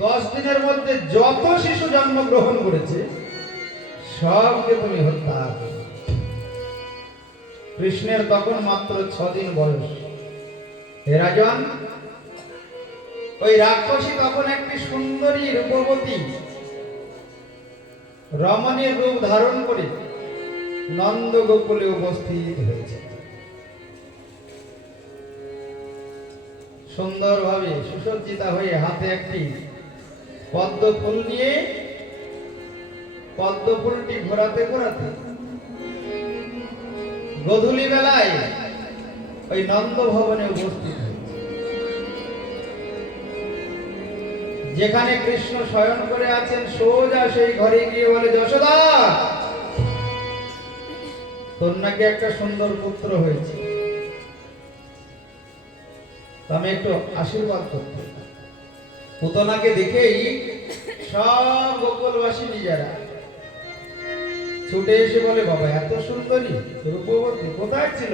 10 দিনের মধ্যে যত শিশু জন্মগ্রহণ করেছে সবকে তুমি হত্যা করো। কৃষ্ণের তখন মাত্র 6 দিন বয়স। হে রাজন, ওই রাক্ষসী তখন একটি সুন্দরী রূপবতী রমণীর রূপ ধারণ করে নন্দ গোকুলে উপস্থিত হয়েছে। সুন্দরভাবে সুসজ্জিতা হয়ে হাতে একটি পদ্ম ফুল নিয়ে পদ্ম ফুলটি ঘোরাতে ঘোরাতে গোধূলি বেলায় ওই নন্দ ভবনে উপস্থিত হয়েছে, যেখানে কৃষ্ণ শয়ন করে আছেন। সোজা সেই ঘরে গিয়ে বলে, যশোদা, তোর নাকি একটা সুন্দর পুত্র হয়েছে, আমি একটু আশীর্বাদ করতে। পুতনাকে দেখেই সব গোকুলবাসী নিজেরা ছুটে এসে বলে, বাবা এত সুন্দরী রূপবতী কোথায় ছিল?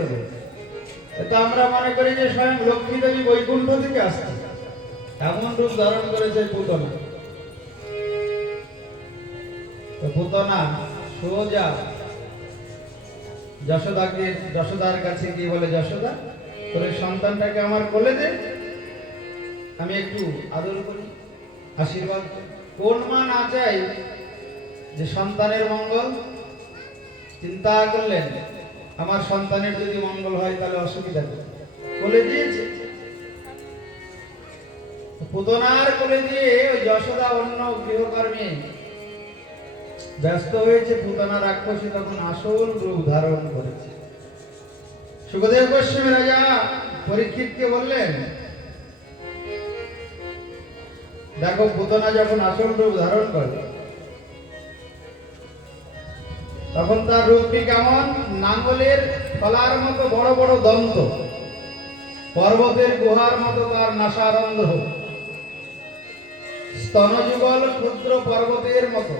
এটা আমরা মনে করি যে স্বয়ং লক্ষ্মী দেবী বৈকুণ্ঠ থেকে আসছে, এমন রূপ ধারণ করেছে পুতনা। তো পুতনা সোজা যশোদার কাছে গিয়ে বলে, যশোদা, তোর সন্তানটাকে আমার কোলে দে, আমি একটু আদর করি, আশীর্বাদ। কোন মা না চাই যে সন্তানের মঙ্গল? চিন্তা করলেন, আমার সন্তানের যদি মঙ্গল হয় তাহলে অসুবিধা নেই, কোলে দিয়েছে। পুতনার কোলে দিয়ে ওই যশোদা অন্য গৃহকর্মে ব্যস্ত হয়েছে। পুতনা রাক্ষসী তখন আসল রূপ ধারণ করেছে। সুখদেব গোস্বামী রাজা পরীক্ষিতকে বললেন, দেখো পুতনা যখন আসল রূপ ধারণ করে তখন তার রূপটি কেমন? নাঙ্গলের ফলার মতো বড় বড় দন্ত, পর্বতের গুহার মতো তার নাসারন্ধ্র, স্তনযুগল ক্ষুদ্র পর্বতের মতো,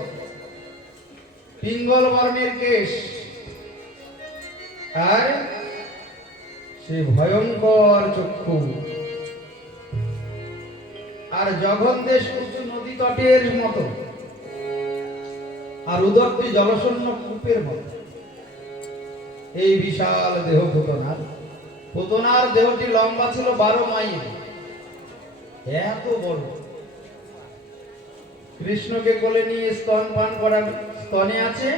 পিঙ্গল বর্ণের কেশ, আর সে ভয়ঙ্কর চক্ষু, আর জগন্দেশ উঁচু নদী তটের মতো, আর উদরটি জলশূন্য কূপের মতো। এই বিশাল দেহ পুতনার। পুতনার দেহটি লম্বা ছিল 12 মাইল, এত বড়। কৃষ্ণকে কোলে নিয়ে স্তন পান করার স্তনে আছে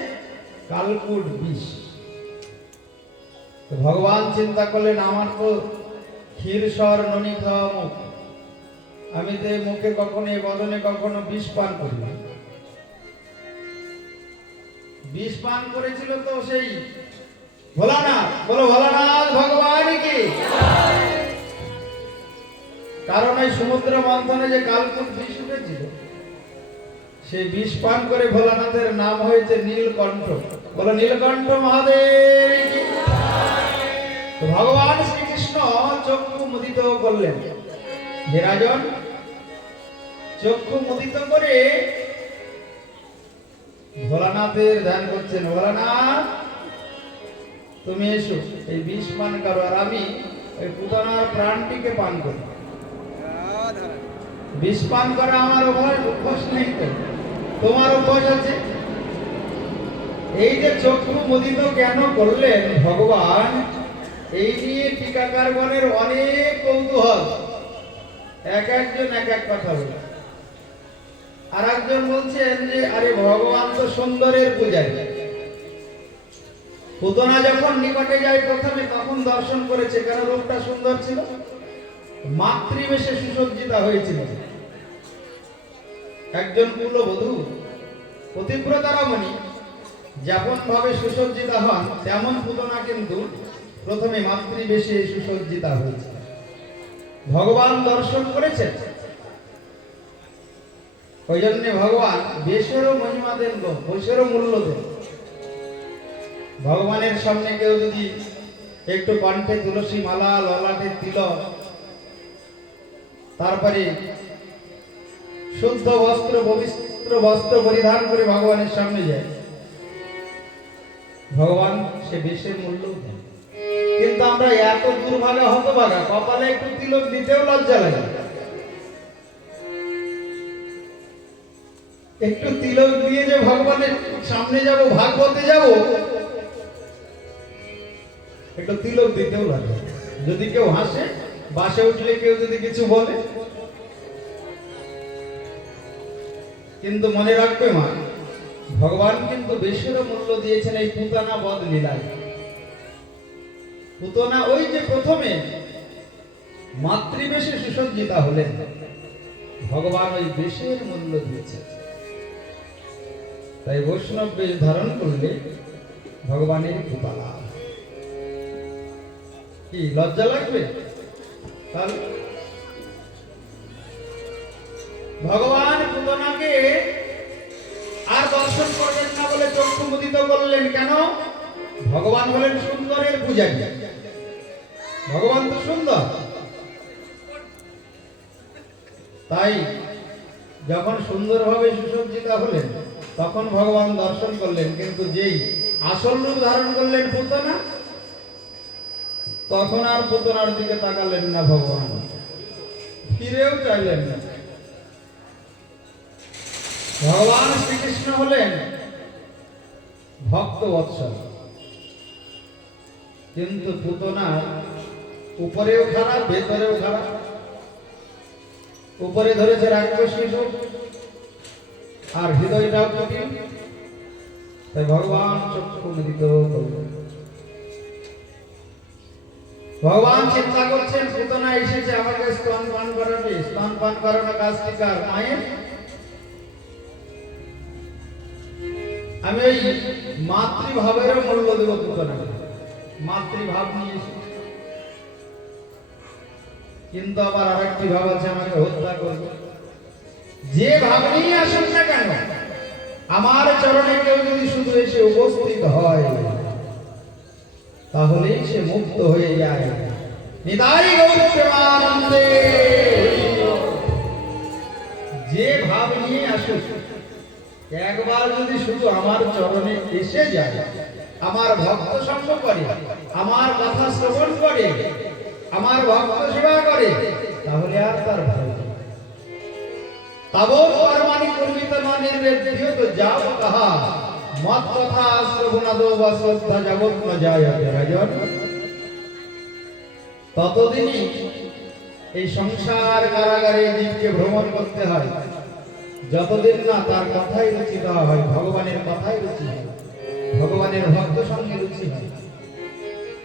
কালকুট বিষ। ভগবান চিন্তা করলেন, আমার তো ক্ষীরসর ননি খাওয়া মুখ, আমি তো মুখে কখনো এ বদনে কখনো বিষ পান করি না। বিষ পান করেছিল তো সেই ভোলানাথ। বলো ভোলানাথ ভগবান কি। কারণ এই সমুদ্র মন্থনে যে কালকুট বিষ উঠেছিল, সেই বিষ পান করে ভোলানাথের নাম হয়েছে নীলকণ্ঠ। বলো নীলকণ্ঠ মহাদেব কি। ভগবান শ্রীকৃষ্ণ চক্ষু মুদিত করলেন। হে রাজন, চক্ষু মুদিত করে ভোলানাথের ধ্যান করছেন। ভোলানাথ, তুমি এসো, এই বিষ পান করো, আর আমি এই পুতনার প্রাণটিকে পান করি। বিষ পান করা আমার অভ্যাস নেই, তো তোমার অভ্যাস আছে। এই যে চক্ষু মুদিত কেন করলেন ভগবান, এই নিয়ে টিকাকারগণের অনেক কৌতূহল। একজন এক এক কথা বলে। আর একজন বলছেন যে আরে ভগবান তো সুন্দরের পূজারী। পুতনা যখন নিকটে যায় প্রথমে, তখন দর্শন করেছে, কেন রূপটা সুন্দর ছিল, মাতৃবেশে সুসজ্জিতা হয়েছিল। একজন কুলবধূ পতিব্রতা রমণী যেমন ভাবে সুসজ্জিতা হন, তেমন পুতনা কিন্তু প্রথমে মাতৃবেশে সুসজ্জিতা হয়েছে। ভগবান দর্শন করেছেন, ওই জন্য ভগবান বেশেরও মহিমা দেন, বেশেরও মূল্য দেন। ভগবানের সামনে কেউ যদি একটু কণ্ঠে তুলসী মালা, ললাটে তিলক, তারপরে শুদ্ধ বস্ত্র, পবিত্র বস্ত্র পরিধান করে ভগবানের সামনে যায়, ভগবান সে বেশের মূল্য দেন। কিন্তু আমরা এত দুর্ভাগা হতভাগা, কপালে একটু তিলক দিতেও লজ্জা লাগে। একটু তিলক দিয়ে যে ভগবানের সামনে যাব, ভাগবতে যাব, একটু তিলক দিতেও লাগে। যদি কেউ হাসে, বাসে উঠলে কেউ যদি কিছু বলে, কিন্তু মনে রাখবে মা, ভগবান কিন্তু বেশেরও মূল্য দিয়েছেন এই পুতানা বধ লীলায়। পুতনা ওই যে প্রথমে মাতৃবেশে সুসজ্জিতা হলেন, ভগবান ওই বেশের মূল্য দিয়েছেন। তাই বৈষ্ণব বেশ ধারণ করলে ভগবানের কৃপা লাভ। কি লজ্জা লাগবে? তাহলে ভগবান পুতনাকে আর দর্শন করবেন না বলে চক্ষু মুদিত করলেন। কেন? ভগবান হলেন সুন্দরের পূজারী। ভগবান তো সুন্দর, তাই যখন সুন্দরভাবে সুসজ্জিত হলেন তখন ভগবান দর্শন করলেন। কিন্তু যেই আসল রূপ ধারণ করলেন পুতনা, তখন আর পুতনার দিকে তাকালেন না ভগবান, ফিরেও চাইলেন না। ভগবান শ্রীকৃষ্ণ হলেন ভক্ত বৎসল, কিন্তু পুতনা উপরেও খারাপ, ভেতরেও খারাপ। উপরে ধরেছে রাক্ষসী রূপ, আর হৃদয়টাও কঠিন। তাই ভগবান চক্ষু মুদিত করলেন। ভগবান চিন্তা করছেন, পুতনা এসেছে আমাকে স্তন পান করাবে, স্তন পান করানো কাজটি কার? মায়ের। আমি ওই মাতৃভাবের মূল্য দেব পুতনাকে, মাতৃভাব নিয়ে এসেছি। কিন্তু আবার আরেকটি ভাব আছে, আমাকে হত্যা করবে। যে ভাব নিয়ে আসুন না কেন, আমার চরণে কেউ যদি শুধু এসে উপস্থিত হয়, তাহলেই সে মুক্ত হয়ে যায়। নিতাই গৌর প্রেমানন্দে। যে ভাব নিয়ে আসুক, একবার যদি শুধু আমার চরণে এসে যায়, আমার ভক্ত সঙ্গ করে, আমার কথা শ্রবণ করে, আমার ভক্ত সেবা করে, তাহলে আর তার ভয় নেই। তাবৎ কর্মাণি কুর্বিত ন নির্বেদ্যত যাও তাহা মত কথা শ্রবণাদ বা শ্রদ্ধা যাবৎ ন জায়তে রাজন। ততদিনই এই সংসার কারাগারে জীবকে ভ্রমণ করতে হয়, যতদিন না তার কথাই রুচি দেওয়া হয়, ভগবানের কথাই রুচি হয়, ভগবানের ভক্ত সঙ্গে রুচি হয়,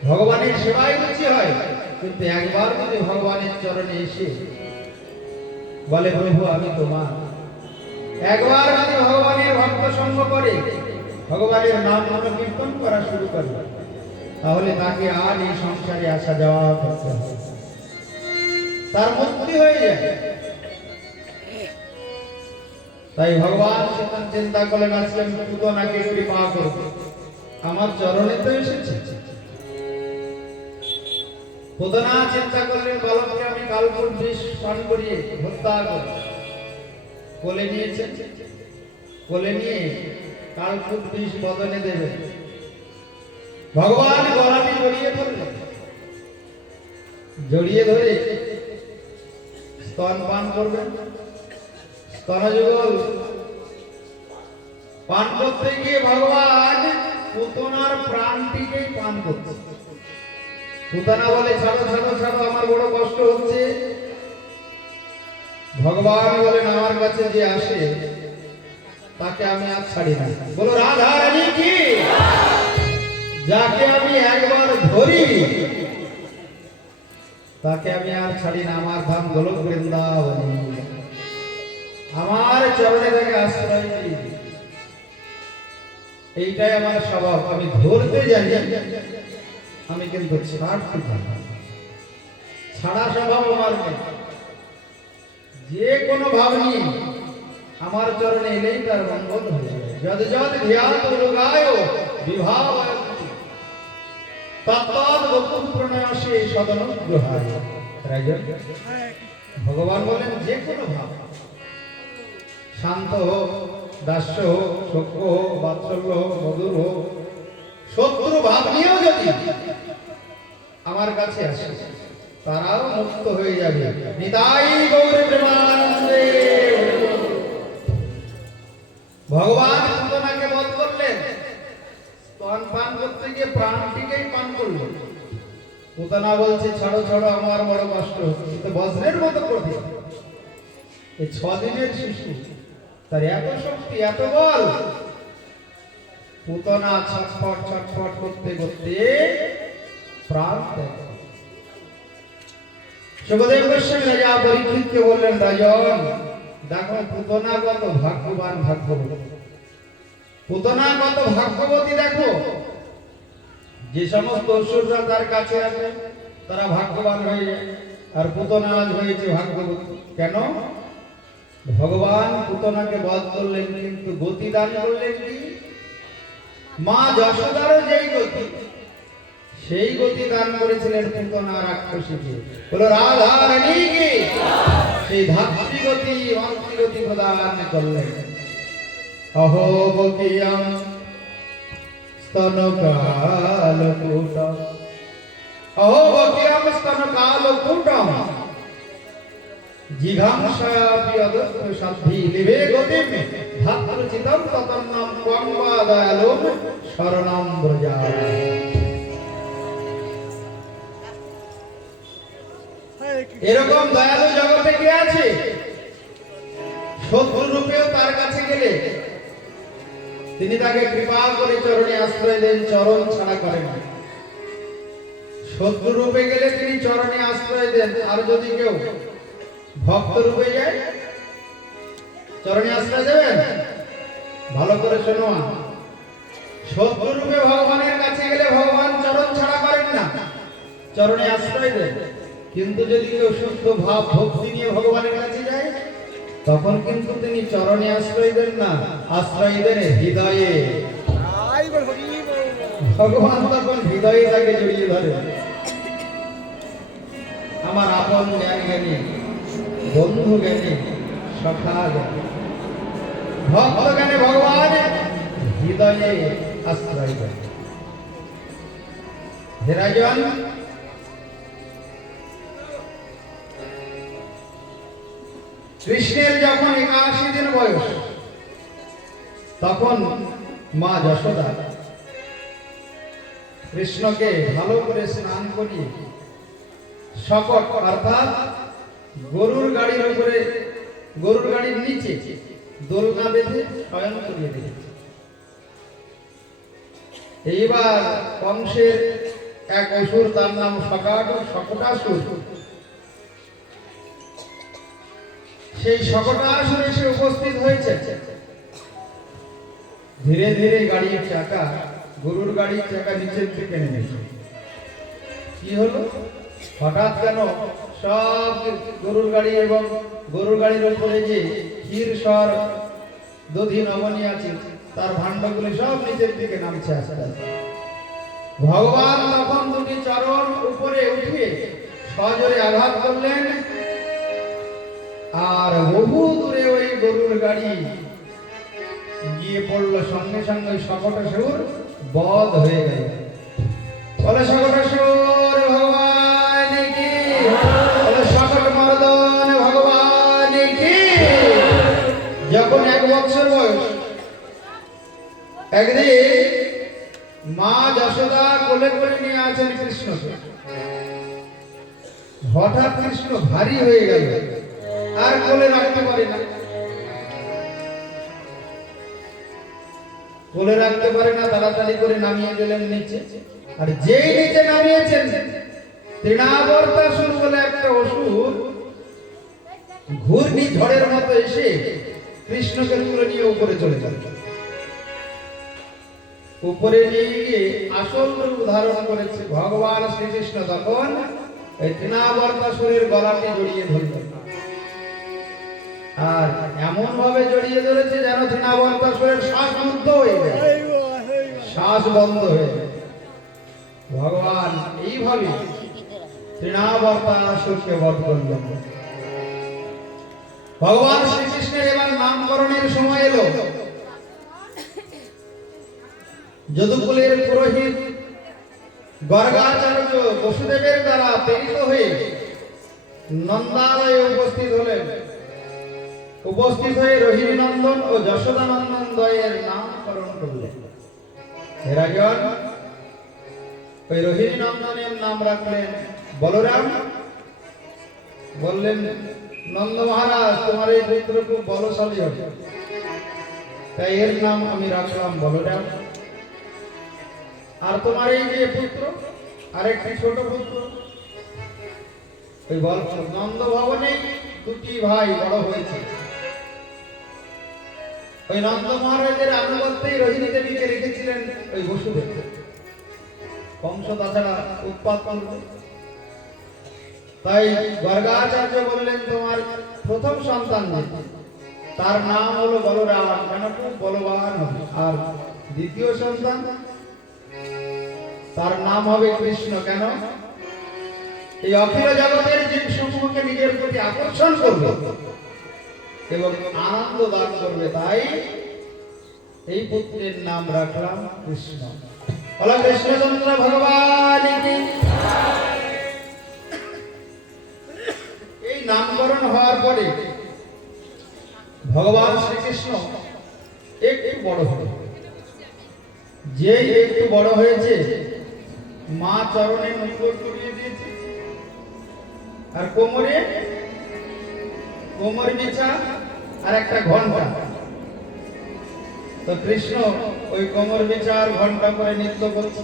ভগবানের সেবায় রুচি হয়। কিন্তু একবার যদি ভগবানের চরণে এসে বলে প্রভু আমি তোমার, একবার যদি ভগবানের ভক্ত সঙ্গ করে, ভগবানের নাম কীর্তন করা শুরু করে, তাহলে তাকে আর এই সংসারে আসা যাওয়া করতে হবে, তার মুক্তি হয়ে যায়। তাই ভগবান সেখান চিন্তা করলেন, আজকে আমি পুতনাকে কৃপা করব, আমার চরণে তো এসেছে। পুতনা চিন্তা করলেন, বালককে আমি কালপুর বিষ পান করিয়ে হত্যা করব। কোলে নিয়েছেন, কোলে নিয়ে কালপুর বিষ বদনে দেবে। ভগবান গলাটি জড়িয়ে ধরলেন, জড়িয়ে ধরে স্তন পান করবেন। স্তনযুগল পান করতে গিয়ে ভগবান পুতনার প্রাণটিকেই পান করছে। পুতনা বলে, ছাড়ো ছাড়ো ছাড়ো, আমার বড় কষ্ট হচ্ছে। ভগবান বলেন, আমার কাছে যে আসে তাকে আমি আর ছাড়ি না। বলো রাধা রানী কি? যাকে আমি একবার ধরি তাকে আমি আর ছাড়ি না। আমার ধাম গোলক বৃন্দাবন, আমার চরণে তাকে আশ্রয় দিই। এইটাই আমার স্বভাব, আমি ধরতে জানি, আমি কিন্তু ছাড়তে পারি না। ছাড়া স্বভাব আমার নেই। যে কোনো ভাব নিয়ে আমার চরণে এলেই তার মঙ্গল হয়ে যায়। যদ যদ ধ্যাত লোকায় বিভাবায় তত্তদ বকুল প্রণয়সে সদনুগ্রহায়। ভগবান বলেন, যে কোনো ভাব, শান্ত হোক, দাস্য হোক, সখ্য হোক, বাৎসল্য হোক, মধুর হোক, শত্রু ভাব নিয়েও যদি আমার কাছে আসে, তারাও মুক্ত হয়ে যাবে। নিতাই গৌর প্রেমানন্দে। প্রাণটিকেই পান করলো। পুতনা বলছে ছাড়ো ছাড়ো, আমার বড় কষ্ট হচ্ছে, তো বজ্রের মতো কঠিন। এই 6 দিনের শিশু, তার এত শক্তি এত বল। পুতনা ছটফট ছটফট করতে করতে প্রাণ ত্যাগ করে। সুখদেব গোস্বামী রাজা পরীক্ষিতকে বললেন, রাজন দেখো পুতনা কত ভাগ্যবান, ভাগ্যবতী। পুতনা কত ভাগ্যবতী দেখো। যে সমস্ত অসুররা তার কাছে আছে তারা ভাগ্যবান হয়ে যায়, আর পুতনা আজ হয়েছে ভাগ্যবতী। কেন? ভগবান পুতনাকে বধ করলেন, কিন্তু গতি দান করলেন কি? মা যশোদারও যেই গতি, সেই গতি দান করেছিলেন পুতনা রাক্ষসীকে। বলো রাধা রানীকে সেই ধাত্রীগতি মাতৃগতি প্রদান করলেন। অহো বকিয়াম স্তনকালকূটম, অহো বকিয়াম স্তনকালকূটম, জিঘাংসাপি অদত্ত সাধ্যি লিভে গতিম ধাত্রচিতম ততন্নম ত্বং বা দয়ালুম শরণম ব্রজামি। এরকম দয়ালু জগতে কে আছে? শত্রু রূপেও তার কাছে গেলে তিনি তাকে কৃপা করে চরণে আশ্রয় দেন, চরণ ছাড়া করেন না। শত্রু রূপে গেলে তিনি চরণে আশ্রয় দেন, আর যদি কেউ ভক্ত রূপে যায় চরণে আশ্রয় দেবেন? ভালো করে শোনো, শত্রু রূপে ভগবানের কাছে গেলে ভগবান চরণ ছাড়া করেন না, চরণে আশ্রয় দেন। কিন্তু যদি কেউ শুদ্ধ ভাব ভক্তি নিয়ে ভগবানের কাছে যায় তখন কিন্তু তিনি চরণে আশ্রয় দেন না, আশ্রয় দেন হৃদয়ে। ভগবান তখন হৃদয়ে তাকে জড়িয়ে ধরে। আমার আপন জ্ঞান জ্ঞানী, বন্ধু জ্ঞানী, সখা জ্ঞানী, ভক্ত জ্ঞানী ভগবান হৃদয়ে আশ্রয় দেন। হে রাজন, কৃষ্ণের যখন 81 দিন বয়স, তখন মা যশোদা কৃষ্ণকে ভালো করে স্নান করিয়ে শকট অর্থাৎ গরুর গাড়ির উপরে, গরুর গাড়ির নিচে দোলনা বেঁধে শয়ন করিয়ে দিয়েছে। এইবার কংসের এক অসুর, তার নাম শকটাসুর, সেই শকটাসুর এসে উপস্থিত হয়েছে। ধীরে ধীরে গাড়ির চাকা, গরুর গাড়ির চাকা নিচের দিকে নেমেছে। কি হলো? হঠাৎ কেন সব গরুর গাড়ি এবং গরুর গাড়ির উপরে যে ক্ষীর সর দধি নবনী আছে তার ভাণ্ডগুলি সব নিচের দিকে নামছে আস্তে আস্তে। ভগবান তখন দুটি চরণ উপরে উঠিয়ে সজোরে আঘাত করলেন, আর বহু দূরে ওই গরুর গাড়ি গিয়ে পড়ল। সঙ্গে সঙ্গে শকটাসুর বধ হয়ে গেল। বলে শকটাসুর ভগবান কি, বলে শকট মর্দন ভগবান কি। যখন 1 বছর বয়স, একদিন মা যশোদা কোলে করে নিয়ে আছেন কৃষ্ণকে। হঠাৎ কৃষ্ণ ভারী হয়ে গেল, আর কোলে রাখতে পারে না, কোলে রাখতে পারে না। তাড়াতাড়ি করে নামিয়ে দিলেন নিচে। আর যেই নিচে নামিয়েছেন, তৃণাবর্তাসুর বলে একটা অসুর ঘূর্ণি ঝড়ের মতো এসে কৃষ্ণকে তুলে নিয়ে উপরে চলে গেল। উপরে নিয়ে গিয়ে আসল রূপ ধারণ করেছে ভগবান শ্রীকৃষ্ণ। তখন এই তৃণাবর্তাসুরের গলাটি জড়িয়ে ধরলেন, আর এমন ভাবে জড়িয়ে ধরেছে যেন তৃণাবর্তাসুরের শ্বাস রুদ্ধ হয়ে যায়, শ্বাস বন্ধ হয়ে যায়। ভগবান এইভাবে তৃণাবর্তাসুরকে বধ করলেন। ভগবান শ্রীকৃষ্ণের এবার নামকরণের সময় এলো। যদুকুলের পুরোহিত গর্গাচার্য বসুদেবের দ্বারা প্রেরিত হয়ে নন্দালয়ে উপস্থিত হলেন। উপস্থিত হয়ে রোহিণী নন্দন ও যশোদা নন্দন দ্বয়ের নামকরণ করলেন। হে রাজন, ওই রোহিণী নন্দনের নাম রাখলেন বলরাম। বললেন নন্দ মহারাজ তোমার এই পুত্র খুব বলশালী হবে, তাই এর নাম আমি রাখলাম বলরাম। আর তোমার এই যে পুত্র আরেকটি ছোট পুত্র, ওই নন্দ ভবনে দুটি ভাই বড় হয়েছে। ওই নন্দ মহারাজের আনুগত্যেই রোহিণী দেবীকে রেখেছিলেন ওই বসুদেব, বংশ তাছাড়া উৎপাত করবে। তাই গর্গাচার্য বললেন তোমার প্রথম সন্তান তার নাম হলো বলরাম, কেন খুব বলবান হবে। আর দ্বিতীয় সন্তান তার নাম হবে কৃষ্ণ, কেন এই অখিল জগতের জীব সমূহকে নিজের প্রতি আকর্ষণ করবে এবং আনন্দ দান করবে। তাই এই পুত্রের নাম রাখলাম কৃষ্ণ। বলা কৃষ্ণচন্দ্র ভগবান কি। এই নামকরণ হওয়ার পরে ভগবান শ্রীকৃষ্ণ একটু বড় হল। যে একটু বড় হয়েছে মা চরণে মুকুট পরিয়ে দিয়েছে, আর কোমরে কোমর বিছা আর একটা ঘন্টা। তো কৃষ্ণ ওই কোমর বিছা আর ঘন্টা পরে নৃত্য করছে,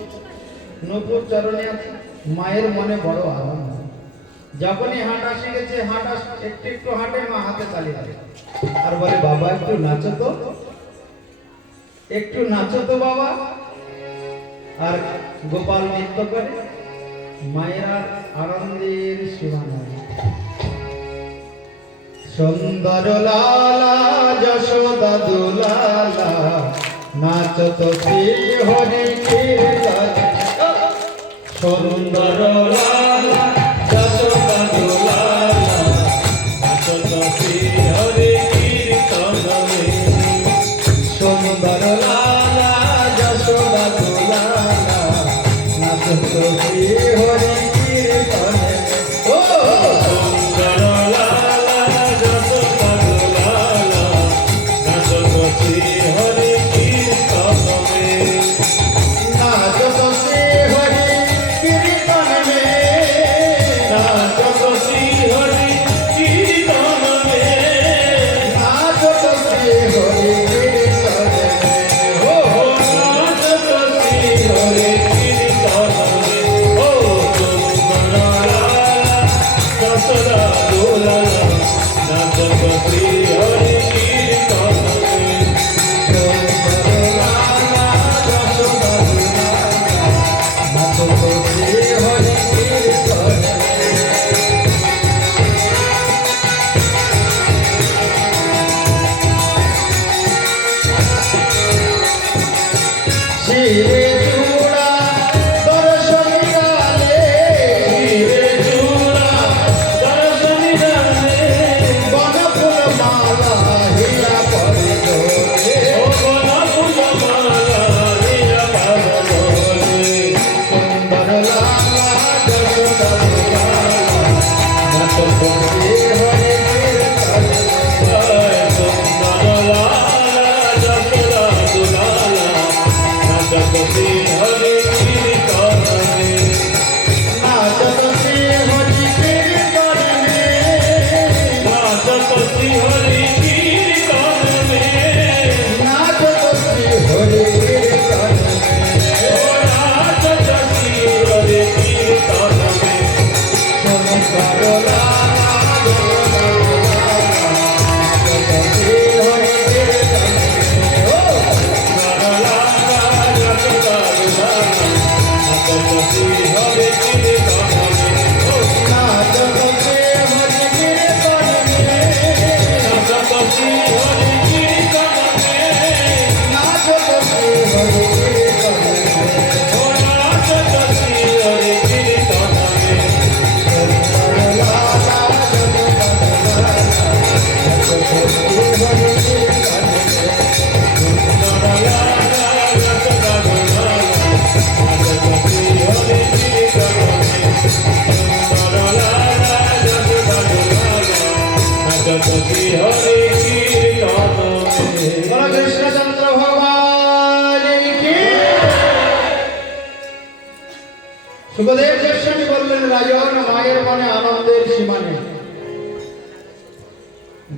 নূপুর চরণে আছে। মায়ের মনে বড় আনন্দ। যখনই হাঁটা শিখেছে, হাঁটা একটু একটু হাঁটে, মা হাতে তালি দেয় আর বলে বাবা একটু নাচো তো, একটু নাচো তো বাবা। আর গোপাল নৃত্য করে, মায়ের আনন্দের সীমা নাই। সুন্দর লালা যশোদা দুলালা নাচত শ্রী হরি কীর্তন। সুন্দর লালা যশোদা দুলালা নাচত শ্রী হরি কীর্তন। সুন্দর লালা যশোদা দুলালা নাচত শ্রী হরি কীর্তন। ও সুন্দর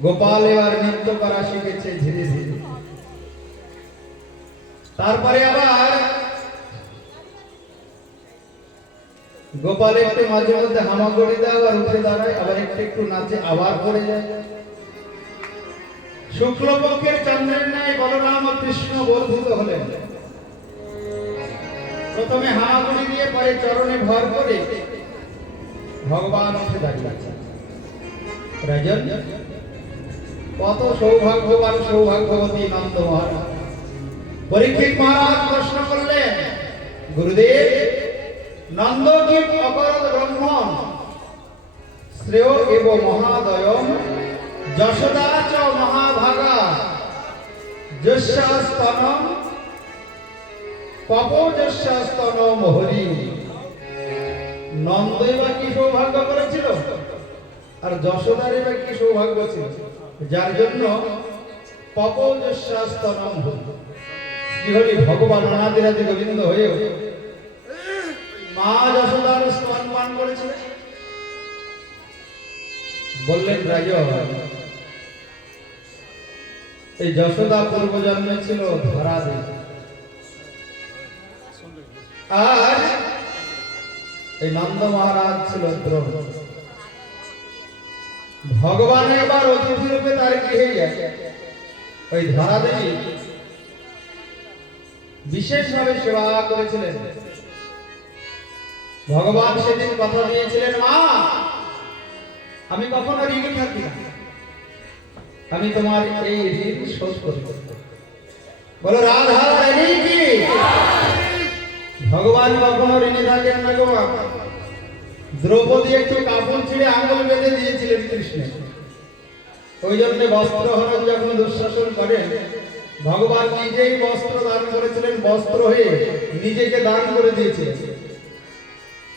গোপাল এবার নৃত্য করা শিখেছে ধীরে ধীরে। তারপরে আবার গোপাল একটু মাঝে মধ্যে হামাগুড়ি দেয়, আবার উঠে দাঁড়ায়, আবার একটু একটু নাচে, আবার পড়ে যায়। শুক্লপক্ষের চন্দ্রের ন্যায় বলরাম ও কৃষ্ণ বর্ধিত হলেন। প্রথমে হামাগুড়ি দিয়ে, পরে চরণে ভর করে ভগবান উঠে দাঁড়িয়েছে। রাজন কত সৌভাগ্যবান সৌভাগ্যবতী নন্দ মহারাজ। পরীক্ষিত মহারাজ প্রশ্ন করলেন, গুরুদেব, নন্দ কি অপরদ ব্রহ্মণ শ্রেয় এব মহাদয়ম যশোদা চ মহাভাগা যস্যাস্তনম পপোযস্যাস্তনম হরি। নন্দই বা কি সৌভাগ্য করেছিল, আর যশোদারই বা কি সৌভাগ্য ছিল, যার জন্য পপোযস্যাস্তনম হরি। কি হরি ভগবান অনাদিরাদি গোবিন্দ হয়েও মা যশোদার স্তন পান করেছিলেন। বললেন রাজন, এই যশোদা পূর্ব জন্মে ছিল ধরাদেবী, আর এই নন্দ মহারাজ ছিল দ্রোণ। ভগবান এবার অতিথি রূপে তার গৃহে গেছে। ওই ধরাদেবী বিশেষভাবে সেবা করেছিলেন। ভগবান সেদিন কথা দিয়েছিলেন, মা আমি কখনো ঋণী থাকি না, আমি তোমার এই ঋণ শোধ করি। বলো রাধা রানী কি? ভগবান কখনো ঋণী থাকেন না গো। দ্রৌপদী একটু কাপড় ছিঁড়ে আঙুল বেঁধে দিয়েছিলেন কৃষ্ণ। ওই জন্য বস্ত্র হরণ যখন দুঃশাসন করেন, ভগবান নিজেই বস্ত্র দান করেছিলেন, বস্ত্র হয়ে নিজেকে দান করে দিয়েছিলেন।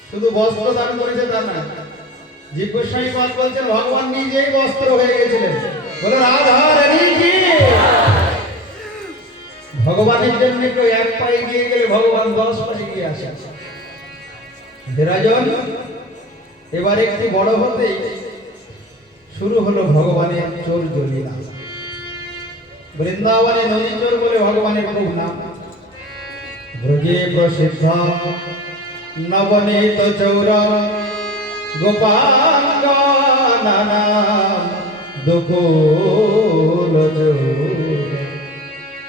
শুধু বস্ত্র দান করেছে তা না, জীবগোস্বামী পাদ বলছেন ভগবান নিজেই বস্ত্র হয়ে গেছিলেন। বলে রাধা রানী কি? ভগবানের জন্য কেউ এক পায়ে গিয়ে গেলে ভগবান 10 পায়ে গিয়ে আসে। রাজন এবার একটু বড় হতেই শুরু হলো ভগবানের চৌর্য লীলা। বৃন্দাবনে নদীচোর বলে ভগবানের খুব নাম। ব্রজে প্রসিদ্ধ নবনীত চৌর গোপাঙ্গনা দুকুল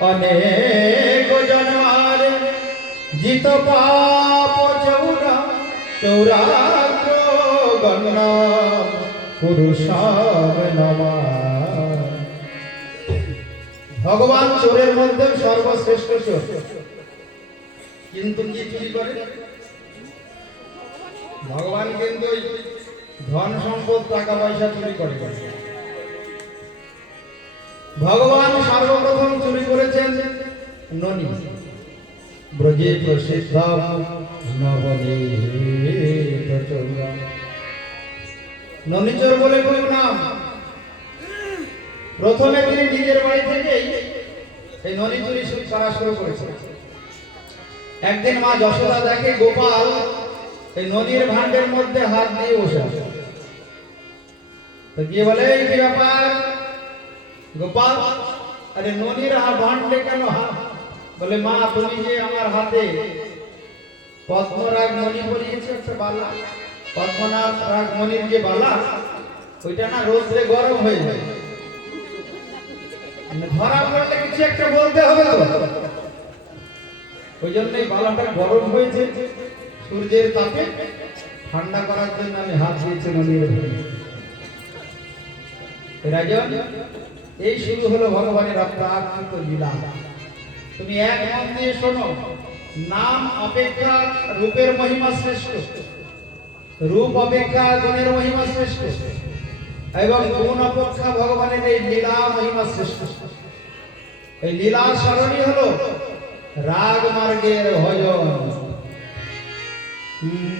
অনেক জন্মার জিত পাপ চৌরা চৌরাগ্র গণ পুরুষার নমা। ভগবান চোরের মধ্যে সর্বশ্রেষ্ঠ চোর, কিন্তু কি চুরি করে? ভগবান কিন্তু ধন সম্পদ টাকা পয়সা চুরি করে। ভগবান সর্বপ্রথম চুরি করেছেন ননী। ব্রজে প্রসিদ্ধ নবনীত চৌর, ননীচোর বলে কোন নাম। প্রথমে তিনি নিজের বাড়ি থেকেই এই ননী চুরি করা শুরু করেছেন। একদিন মা যশোদা দেখে গোপাল এই ননীর ভান্ডের মধ্যে হাত দিয়ে বসে আছে। তো গিয়ে বলে, কি ব্যাপার গোপাল, আরে ননীর ভান্ডে কেন হাত? বলে, মা তুমি যে আমার হাতে পদ্মরাগ মণি পরিয়েছে একটা বালা, পদ্মনাথ রাগ মণির যে বালা, ওইটা না রোদ্রে গরম হয়ে যায়, ধরা পড়লে কিছু একটা বলতে হবে তো। ওই জন্যই বালাটা গরম হয়েছে, সূর্যের তাপে ঠান্ডা করার জন্য আমি হাত দিয়েছি নদীর। রাজন এই শুরু হলো ভগবানের অপ্রাকৃত লীলা। তুমি এক মন দিয়ে শোনো, নাম অপেক্ষা রূপের মহিমা শ্রেষ্ঠ, রূপ অপেক্ষা গুণের মহিমা শ্রেষ্ঠ, এবং গুণ অপেক্ষা ভগবানের এই লীলা মহিমা শ্রেষ্ঠ। এই লীলা স্মরণী হলো রাগ মার্গের ভজন।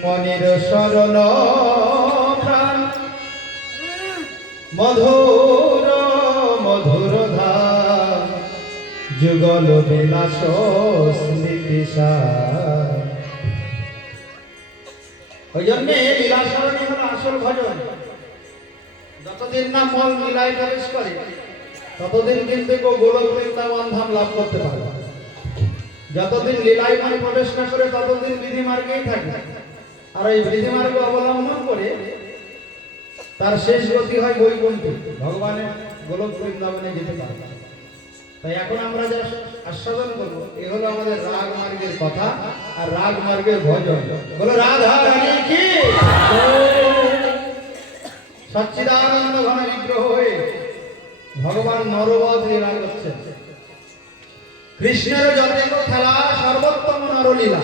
মনের শরণ প্রাণ মধুর মধুর ধাম যুগল বিলাস স্মৃতিসা। ওই জন্যে লীলা স্মরণী হলো আসল ভজন। যত যতদিন না মল লীলায় প্রবেশ করে ততদিন কিন্তু কেউ গোলক বৃন্দাবন ধাম লাভ করতে পারে। যতদিন লীলায় মানে প্রবেশ না করে ততদিন বিধি মার্গেই থাকে। আর এই বিধি মার্গ অবলম্বন করে তার শেষ গতি হয় বৈকুণ্ঠে, ভগবানের গোলক বৃন্দাবনে যেতে পারে। তাই এখন আমরা যা আস্বাদন করবো এ হলো আমাদের রাগ মার্গের কথা আর রাগ মার্গের ভজন। বলো রাধা রানী কি সচ্চিদানন্দ ঘন বিগ্রহ হয়ে ভগবান নরবধ লীলা করছেন। কৃষ্ণের যতেক খেলা সর্বোত্তম নরলীলা,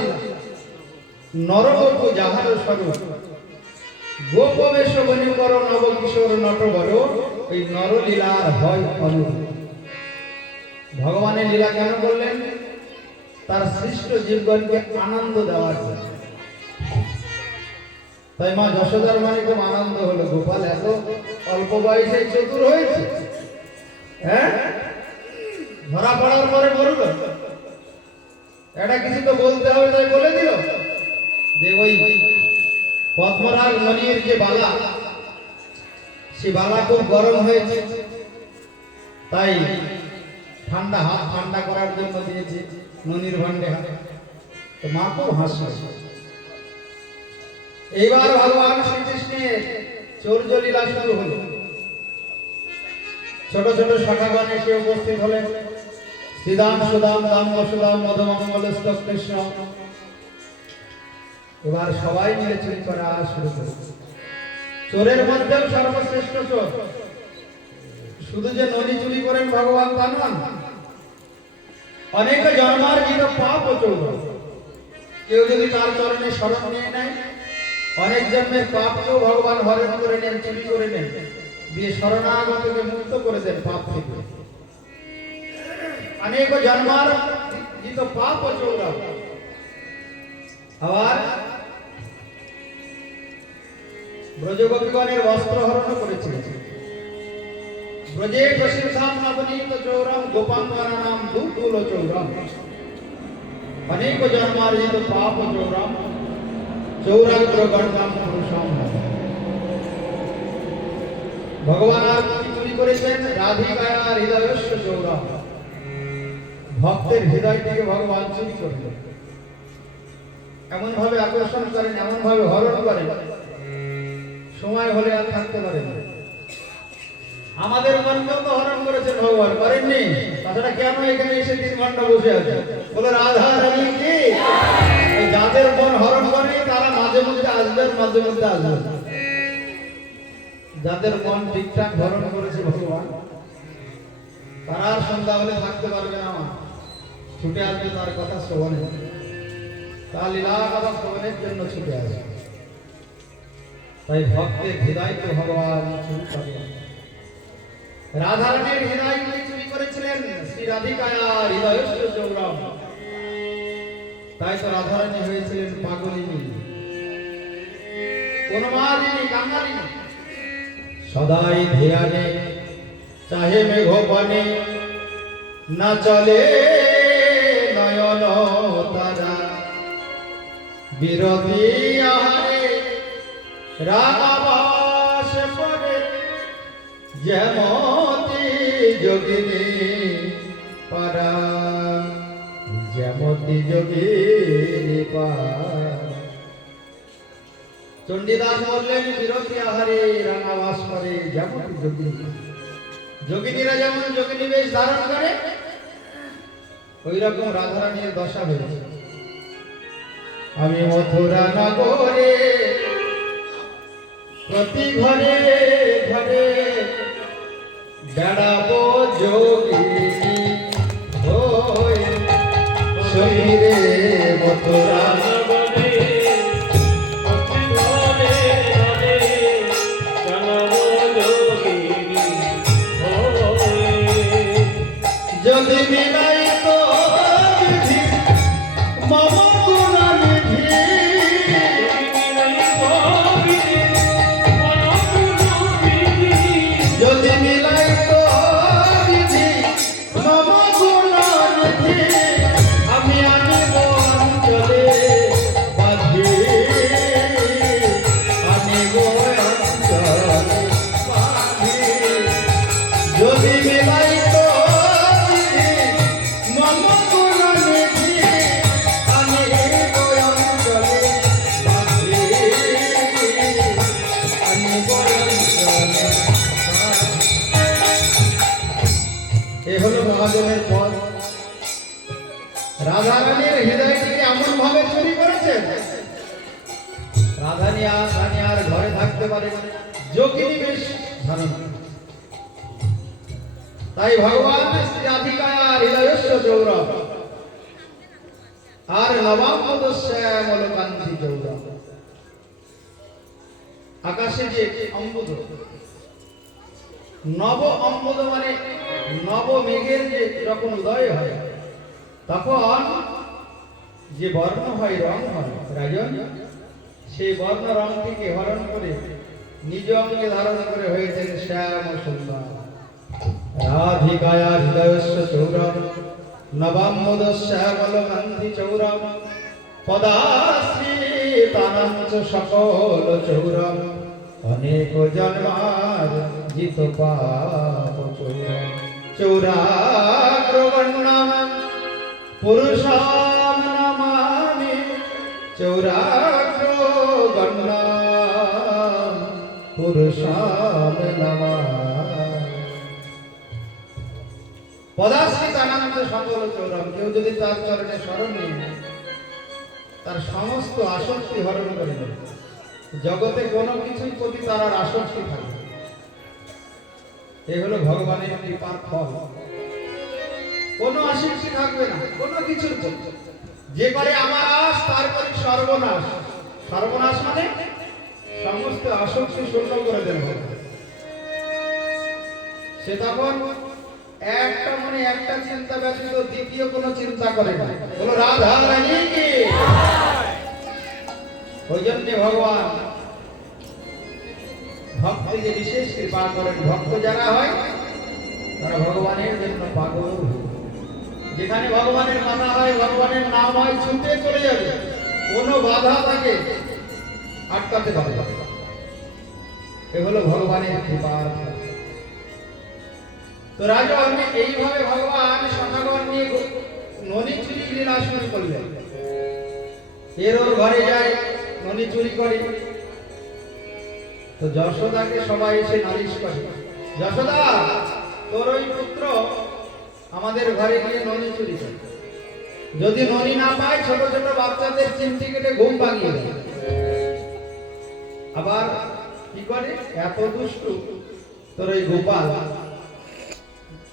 নরবধূ যাহার স্বরূপ গোপবেশ বনিকর নবকিশোর নটবর, এই নরলীলার হয় অনুরূপ। ভগবানের লীলা কেন করলেন? তার সৃষ্ট জীবগণকে আনন্দ দেওয়ার জন্য। তাই মা যশোদার মানে খুব আনন্দ হলো, গোপাল এত অল্প বয়সে চতুর হয়েছে। হ্যাঁ, ধরা পড়ার পরে বলল এটা কিছু তো বলতে হবে, তাই বলে দিল যে ওই পদ্মরাগ মণির যে বালা, সে বালা খুব গরম হয়েছে, তাই ঠান্ডা হাত ঠান্ডা করার জন্য দিয়েছে মণির ভান্ডে হাত। তো মা খুব হাসল। এইবার ভগবান শ্রীকৃষ্ণের চৌর্য লীলা শুরু হলো। ছোট ছোট শাখাগণ এসে উপস্থিত হলেন। শ্রীদাম সুদাম দাম বসুদাম মধুমঙ্গল কৃষ্ণ। এবার সবাই মিলে চুরি করা শুরু করে। চোরের মধ্যেও সর্বশ্রেষ্ঠ চোর শুধু যে নদী চুরি করেন ভগবান তা নন, অনেক জন্মার্জিত পাপ ও চৌর কেউ যদি তার চরণে শরণ নিয়ে নেয়, অনেক জন্মের পাপকেও ভগবান হরণ করে নেন, চুরি করে নেন, দিয়ে শরণাগতকে মুক্ত করে দেন পাপ থেকে। অনেক জন্মার্জিত পাপ ও চৌর। আবার ব্রজগোপীগণের বস্ত্র হরণ করেছিলেন। ব্রজে প্রসিদ্ধাম নবনীত চৌরম গোপাঙ্গনানাম দুকুল চৌরম, অনেক জন্মার্জিত পাপ চৌরম চৌরাগ্রগণ্ডাম পুরুষম। ভগবান আর কি চুরি করেছেন? রাধিকায়া হৃদয়স্য চৌরম, ভক্তের হৃদয় থেকে ভগবান চুরি করলেন। এমন ভাবে আকর্ষণ করেন, এমন ভাবে হরণ করেন, সময় হলে আর থাকতে পারেন না। আমাদের মনকেও তো হরণ করেছেন ভগবান, করেননি? তাছাড়া কেন এখানে এসে 3 ঘন্টা বসে আছে? বলে রাধা রানী কি যাদের মন হরণ করে তারা মাঝে মধ্যে আসবেন, মাঝে মধ্যে আসবেন। যাদের মন ঠিকঠাক হরণ করেছে ভগবান তারা আর সন্ধ্যা হলে থাকতে পারবে না, ছুটে আসবে তার কথা শ্রবণে, তার লীলা কথা শ্রবণের জন্য ছুটে আসবে। তাই ভক্তের হৃদয় তো ভগবান চুরি করেন। রাধারানীর হৃদয় চুরি করেছিলেন শ্রী রাধিকায়া হৃদয়স্য চৌরম। তাই তো রাধারানী হয়েছিলেন পাগলিনী, কোনমালিনী, কাঙালিনী। সদাই ধ্যানে চাহে মেঘবনে, না চলে নয়ন তারা, বিরোধী আহারে রাগাবাস পড়ে, যেমতি যোগিনী পারা, যেমতি যোগিনী পারা। চণ্ডীদাস বললেন বিরতি আহারে রাগাবাস করে, যেমতি যোগিনী। যোগিনীরা যেমন যোগিনী বেশ ধারণ করে, ওই রকম রাধারানীর দশা হয়েছে। আমি মথুরা নগরে প্রতি ঘরে ঘরে বেড়াবো যোগিনী হয়ে, শরীরে মথুরা নগরে প্রতি ঘরে ঘরে বেড়াবো যোগিনী হয়ে, যদি মিলাই তো বিধি মম গুণানিধি, যদি মিলাই তো বিধি মম গুণানিধি, আমি আনিব অঞ্চলে বাঁধি, আনিব অঞ্চলে বাঁধি। এ হলো মহাজনের পথ। রাধারানীর হৃদয়টিকে এমন ভাবে চুরি করেছেন, রাধানী আর ঘরে থাকতে পারে যোগিনী বেশ ধারণ। তাই ভগবান শ্রী রাধিকার হৃদয়স্য চৌরভ আর নবাম্বদ শ্যামল কান্তি চৌরভ। আকাশে যে অম্বুদ, নব অম্বুদ মানে নব মেঘের যে যখন উদয় হয় তখন যে বর্ণ হয়, রং হয় রাজন, সেই বর্ণ রংটিকে হরণ করে নিজ অঙ্গে ধারণ করে হয়েছেন শ্যাম সুন্দর। রাধিকায়া হৃদয়স্য চৌরভ নবাম্বদ শ্যামল কান্তি চৌরভ পদাশ্রিতানাঞ্চ সকল চৌরভ অনেক জন্মার জিত পাপ চৌরভ চৌরাগ্রবর্ণম পুরুষাম নমামি চৌরাগ্রবর্ণম পুরুষাম নমামি। পদাশ্রিত আনন্দ সকল চৌরভ, কেউ যদি তার চরণে শরণ নিয়ে তার সমস্ত আসক্তি হরণ করে দেবে, জগতে কোনো কিছুর প্রতি তার আর আসক্তি থাকবে। এই হলো ভগবানের কৃপার ফল। কোনো আসক্তি থাকবে না কোনো কিছুর প্রতি। যে করে আমার আশ তার করে সর্বনাশ। সর্বনাশ মানে সমস্ত আসক্তি শূন্য করে দেন। সে তখন একটা মনে একটা চিন্তা ব্যতীত দ্বিতীয় কোনো চিন্তা করে না। বলো রাধা রানী কি। ওই জন্যে ভগবান ভক্তকে বিশেষ কৃপা করেন। ভক্ত যারা হয় তারা ভগবানের জন্য পাগল। যেখানে ভগবানের কথা হয়, ভগবানের নাম হয়, ছুটে চলে যাবে, কোনো বাধা তাকে আটকাতে পারবে না। এ হলো ভগবানের কৃপার ফল। তো রাজন এইভাবে ভগবান সনাগণ নিয়ে ননি চুরি লীলা শুরু করলেন। এর ওর ঘরে যায়, ননি চুরি করে। তো যশোদাকে সবাই এসে নালিশ করে, যশোদা তোর ওই পুত্র আমাদের ঘরে গিয়ে ননি চুরি করে, যদি ননি না পায় ছোট ছোট বাচ্চাদের চিমটি কেটে ঘুম ভাঙিয়ে দেয়। আবার কি করে, এত দুষ্টু তোর ওই গোপাল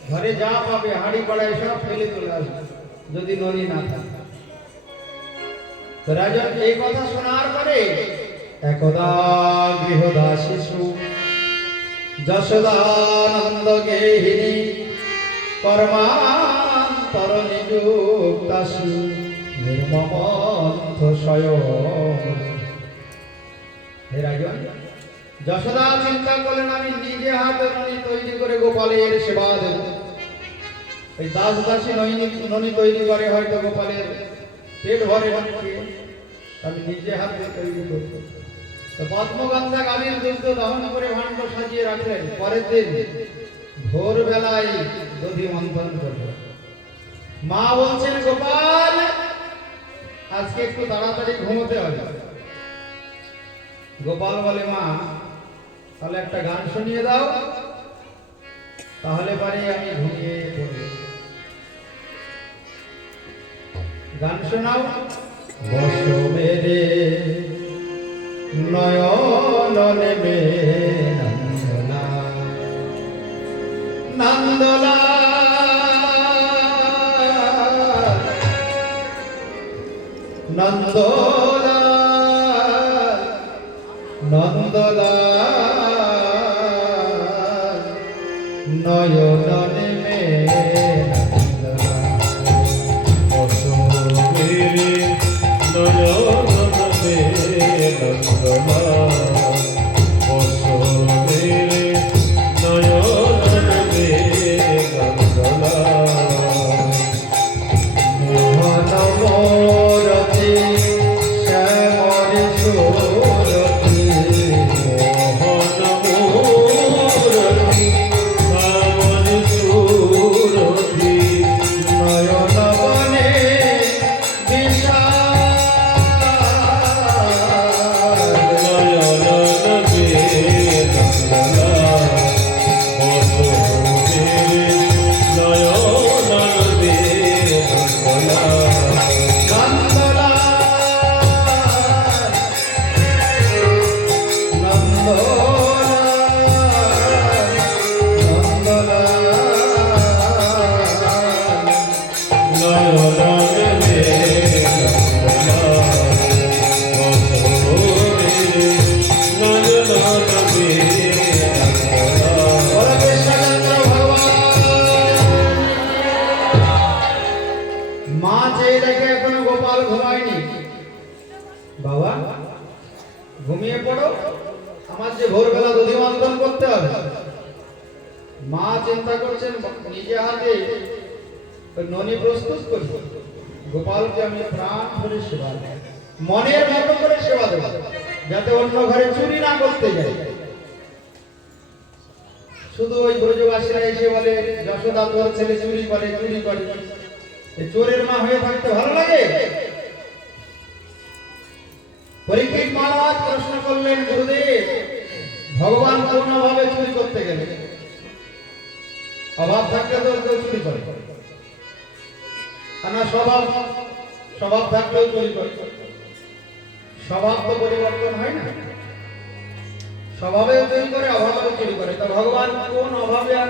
ঘরে যা পাবে হাঁড়ি কড়াই সব ফেলে চলে আসবে যদি ননি না থাকে। তো রাজন এই কথা শোনার পরে একদা গৃহদা শিশু যশোদানন্দ গেহিনী কর্মান্তর নিযুক্তাসু নির্মমন্থ স্বয়ং। হে রাজন, যশোদা চিন্তা করলেন আমি নিজে হাতে ননি তৈরি করে গোপালের সেবা দেব। এই দাস দাসী ননি তৈরি করে হয়তো গোপালের পেট ভরে না খেয়ে, আমি নিজে হাতে তৈরি করব। তো পদ্মগন্ধা গাভীর দুগ্ধ দহন করে ভাণ্ড সাজিয়ে রাখলেন। পরের দিন ভোরবেলায় দধি মন্থন করলেন। মা বলছেন গোপাল আজকে একটু তাড়াতাড়ি ঘুমোতে হবে। গোপাল বলে মা তাহলে একটা গান শুনিয়ে দাও, তাহলে পরে আমি ঘুমিয়ে পড়ব। গান শোনাও। বসো মেরে নয়ন নেমে নন্দলা নন্দলা নন্দলা নন্দলা নয়ন নেমে নন্দলা। বসো মেরে নয়ন নেমে নন্দলা। বসো মেরে নয়ন নেমে নন্দলা। মোহন মোরতি শ্যামল সুরতি মোহন মোরতি শ্যামল ঘুমায়নি। বাবা ঘুমিয়ে পড়ো, আমার যে ভোরবেলা দধি মন্থন করতে হবে। মা চিন্তা করছেন নিজে হাতে ওই ননি প্রস্তুত করি, গোপালকে আমি প্রাণ ভরে সেবা দেব, মনের মতো করে সেবা দেব, যাতে অন্য ঘরে চুরি না করতে যায়। শুধু ওই ব্রজবাসীরা এসে বলে যশোদা তোর ছেলে চুরি করে চুরি করে, এই চোরের মা হয়ে থাকতে ভালো লাগে? পরীক্ষিত মহারাজ প্রশ্ন করলেন, গুরুদেব ভগবান পূর্ণভাবে চুরি করতে গেলে অভাব থাকলে তো কেউ চুরি করে না, স্বভাব স্বভাব থাকলেও চুরি করে। স্বভাব তো পরিবর্তন হয় না, স্বভাবেও চুরি করে অভাবেও চুরি করে। তো ভগবান কোন অভাবে আর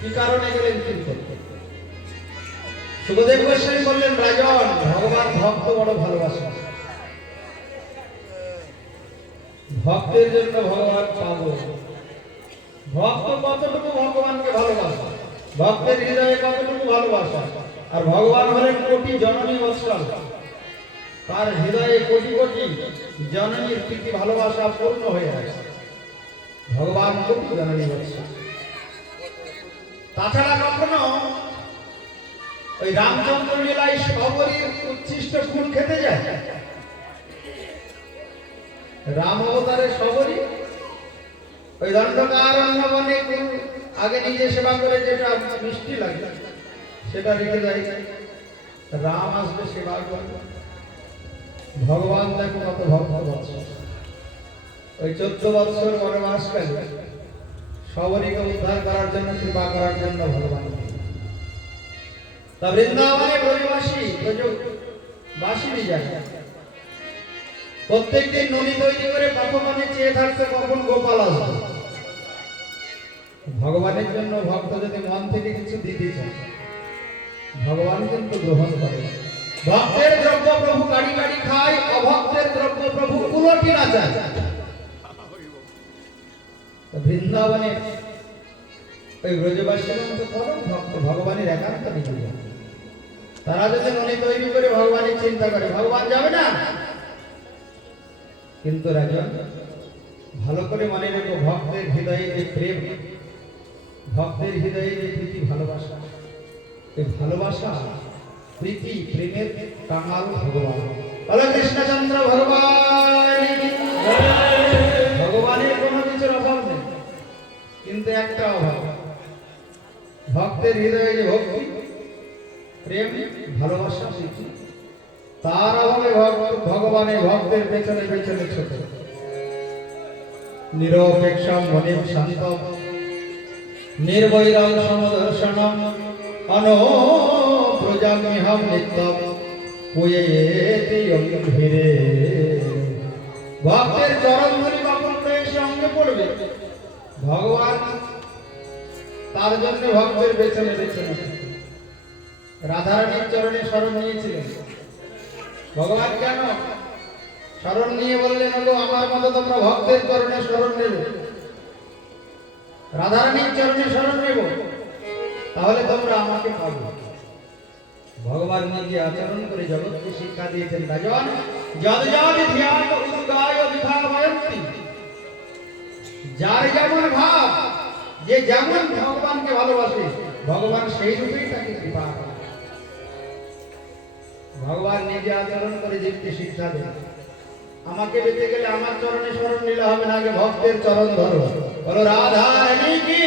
কি কারণে গেলেন চুরি করতে? সুখদেব গোস্বামী বললেন, রাজন ভগবান ভক্ত বড় ভালোবাসে, ভক্তের জন্য ভগবান পাগল। ভক্ত কতটুকু ভগবানকে ভালোবাসে, ভক্তের হৃদয়ে কতটুকু ভালোবাসা। আর ভগবান হলেন কোটি জননী বৎসল, তার হৃদয়ে কোটি কোটি জননীর প্রীতি ভালোবাসা পূর্ণ হয়ে আছে। ভগবান কোটি জননী বৎসল। তাছাড়া কখনো ওই রামচন্দ্র লীলায় সবরীর উচ্ছিষ্ট ফুল খেতে যায়? রাম অবতারে সবরী ওই দণ্ডকারণ্য বনে আগে নিজে সেবা করে যেটা মিষ্টি লাগে সেটা রেখে যায়, রাম আসবে সেবা করবে। ভগবান দেখো কত ভক্ত বৎসল। ওই 14 বৎসর বনবাসকালে সবরীকে উদ্ধার করার জন্য, কৃপা করার জন্য ভগবান। তা বৃন্দাবনে ব্রজবাসী যায়, প্রত্যেকদিন ননি তৈরি করে পথমনে চেয়ে থাকতে কখন গোপাল আসবে। ভগবানের জন্য ভক্ত যদি মন থেকে কিছু দিতে চায়, ভগবান কিন্তু গ্রহণ করে। ভক্তের দ্রব্য প্রভু গাড়ি গাড়ি খায়, অভক্তের দ্রব্য প্রভু কুলটি না চায়। বৃন্দাবনের ওই ব্রজবাসীরা তো পরম ভক্ত, ভগবানের একান্ত নিজ। তারা যদি ননি তৈরি করে ভগবানের চিন্তা করে, ভগবান যাবে না। কিন্তু রাজন ভালো করে মনে রেখো, ভক্তের হৃদয়ে যে প্রেম, ভক্তের হৃদয়ে যে প্রীতি ভালোবাসা, এই ভালোবাসা প্রীতি প্রেমের কাঙাল ভগবান। বলো কৃষ্ণচন্দ্র ভগবান। ভগবানের কোনো কিছুর অভাব নেই, কিন্তু একটা অভাব, ভক্তের হৃদয়ে যে ভক্তি প্রেম ভালোবাসা প্রীতি, তার অভাবে ভগবানের ভক্তের পেছনে পেছনে ছোট। নিরপেক্ষম মনিম শান্তম নির্বৈরং সমদর্শনম অনপ্রজাম্যহম নিত্যম পুয়েতি অঙ্গিরে। ভক্তের চরণ ধরি কখন এসে অঙ্গে পড়বে, ভগবান তার জন্য ভক্তের পেছনে পেছনে। রাধারানীর চরণে শরণ নিয়েছিলেন ভগবান। কেন শরণ নিয়ে বললেন, ওগো আমার মতো তোমরা ভক্তের চরণে শরণ নেবে, রাধারানীর চরণে শরণ নেব, তাহলে তোমরা আমাকে পাবে। ভগবান নিজে আচরণ করে জগৎকে শিক্ষা দিয়েছেন, রাজন যদ যদ ধ্যান উদ্গায় বিধাময়ন্তি। যার যেমন ভাব, যে যেমন ভগবানকে ভালোবাসে, ভগবান সেই রূপেই তাকে কৃপা করে। ভগবান নিজে আচরণ করে জীবকে শিক্ষা দেন। আমাকে পেতে গেলে আমার চরণে শরণ নিলে হবে না, আগে ভক্তের চরণ ধরো। বলো রাধা রানী কি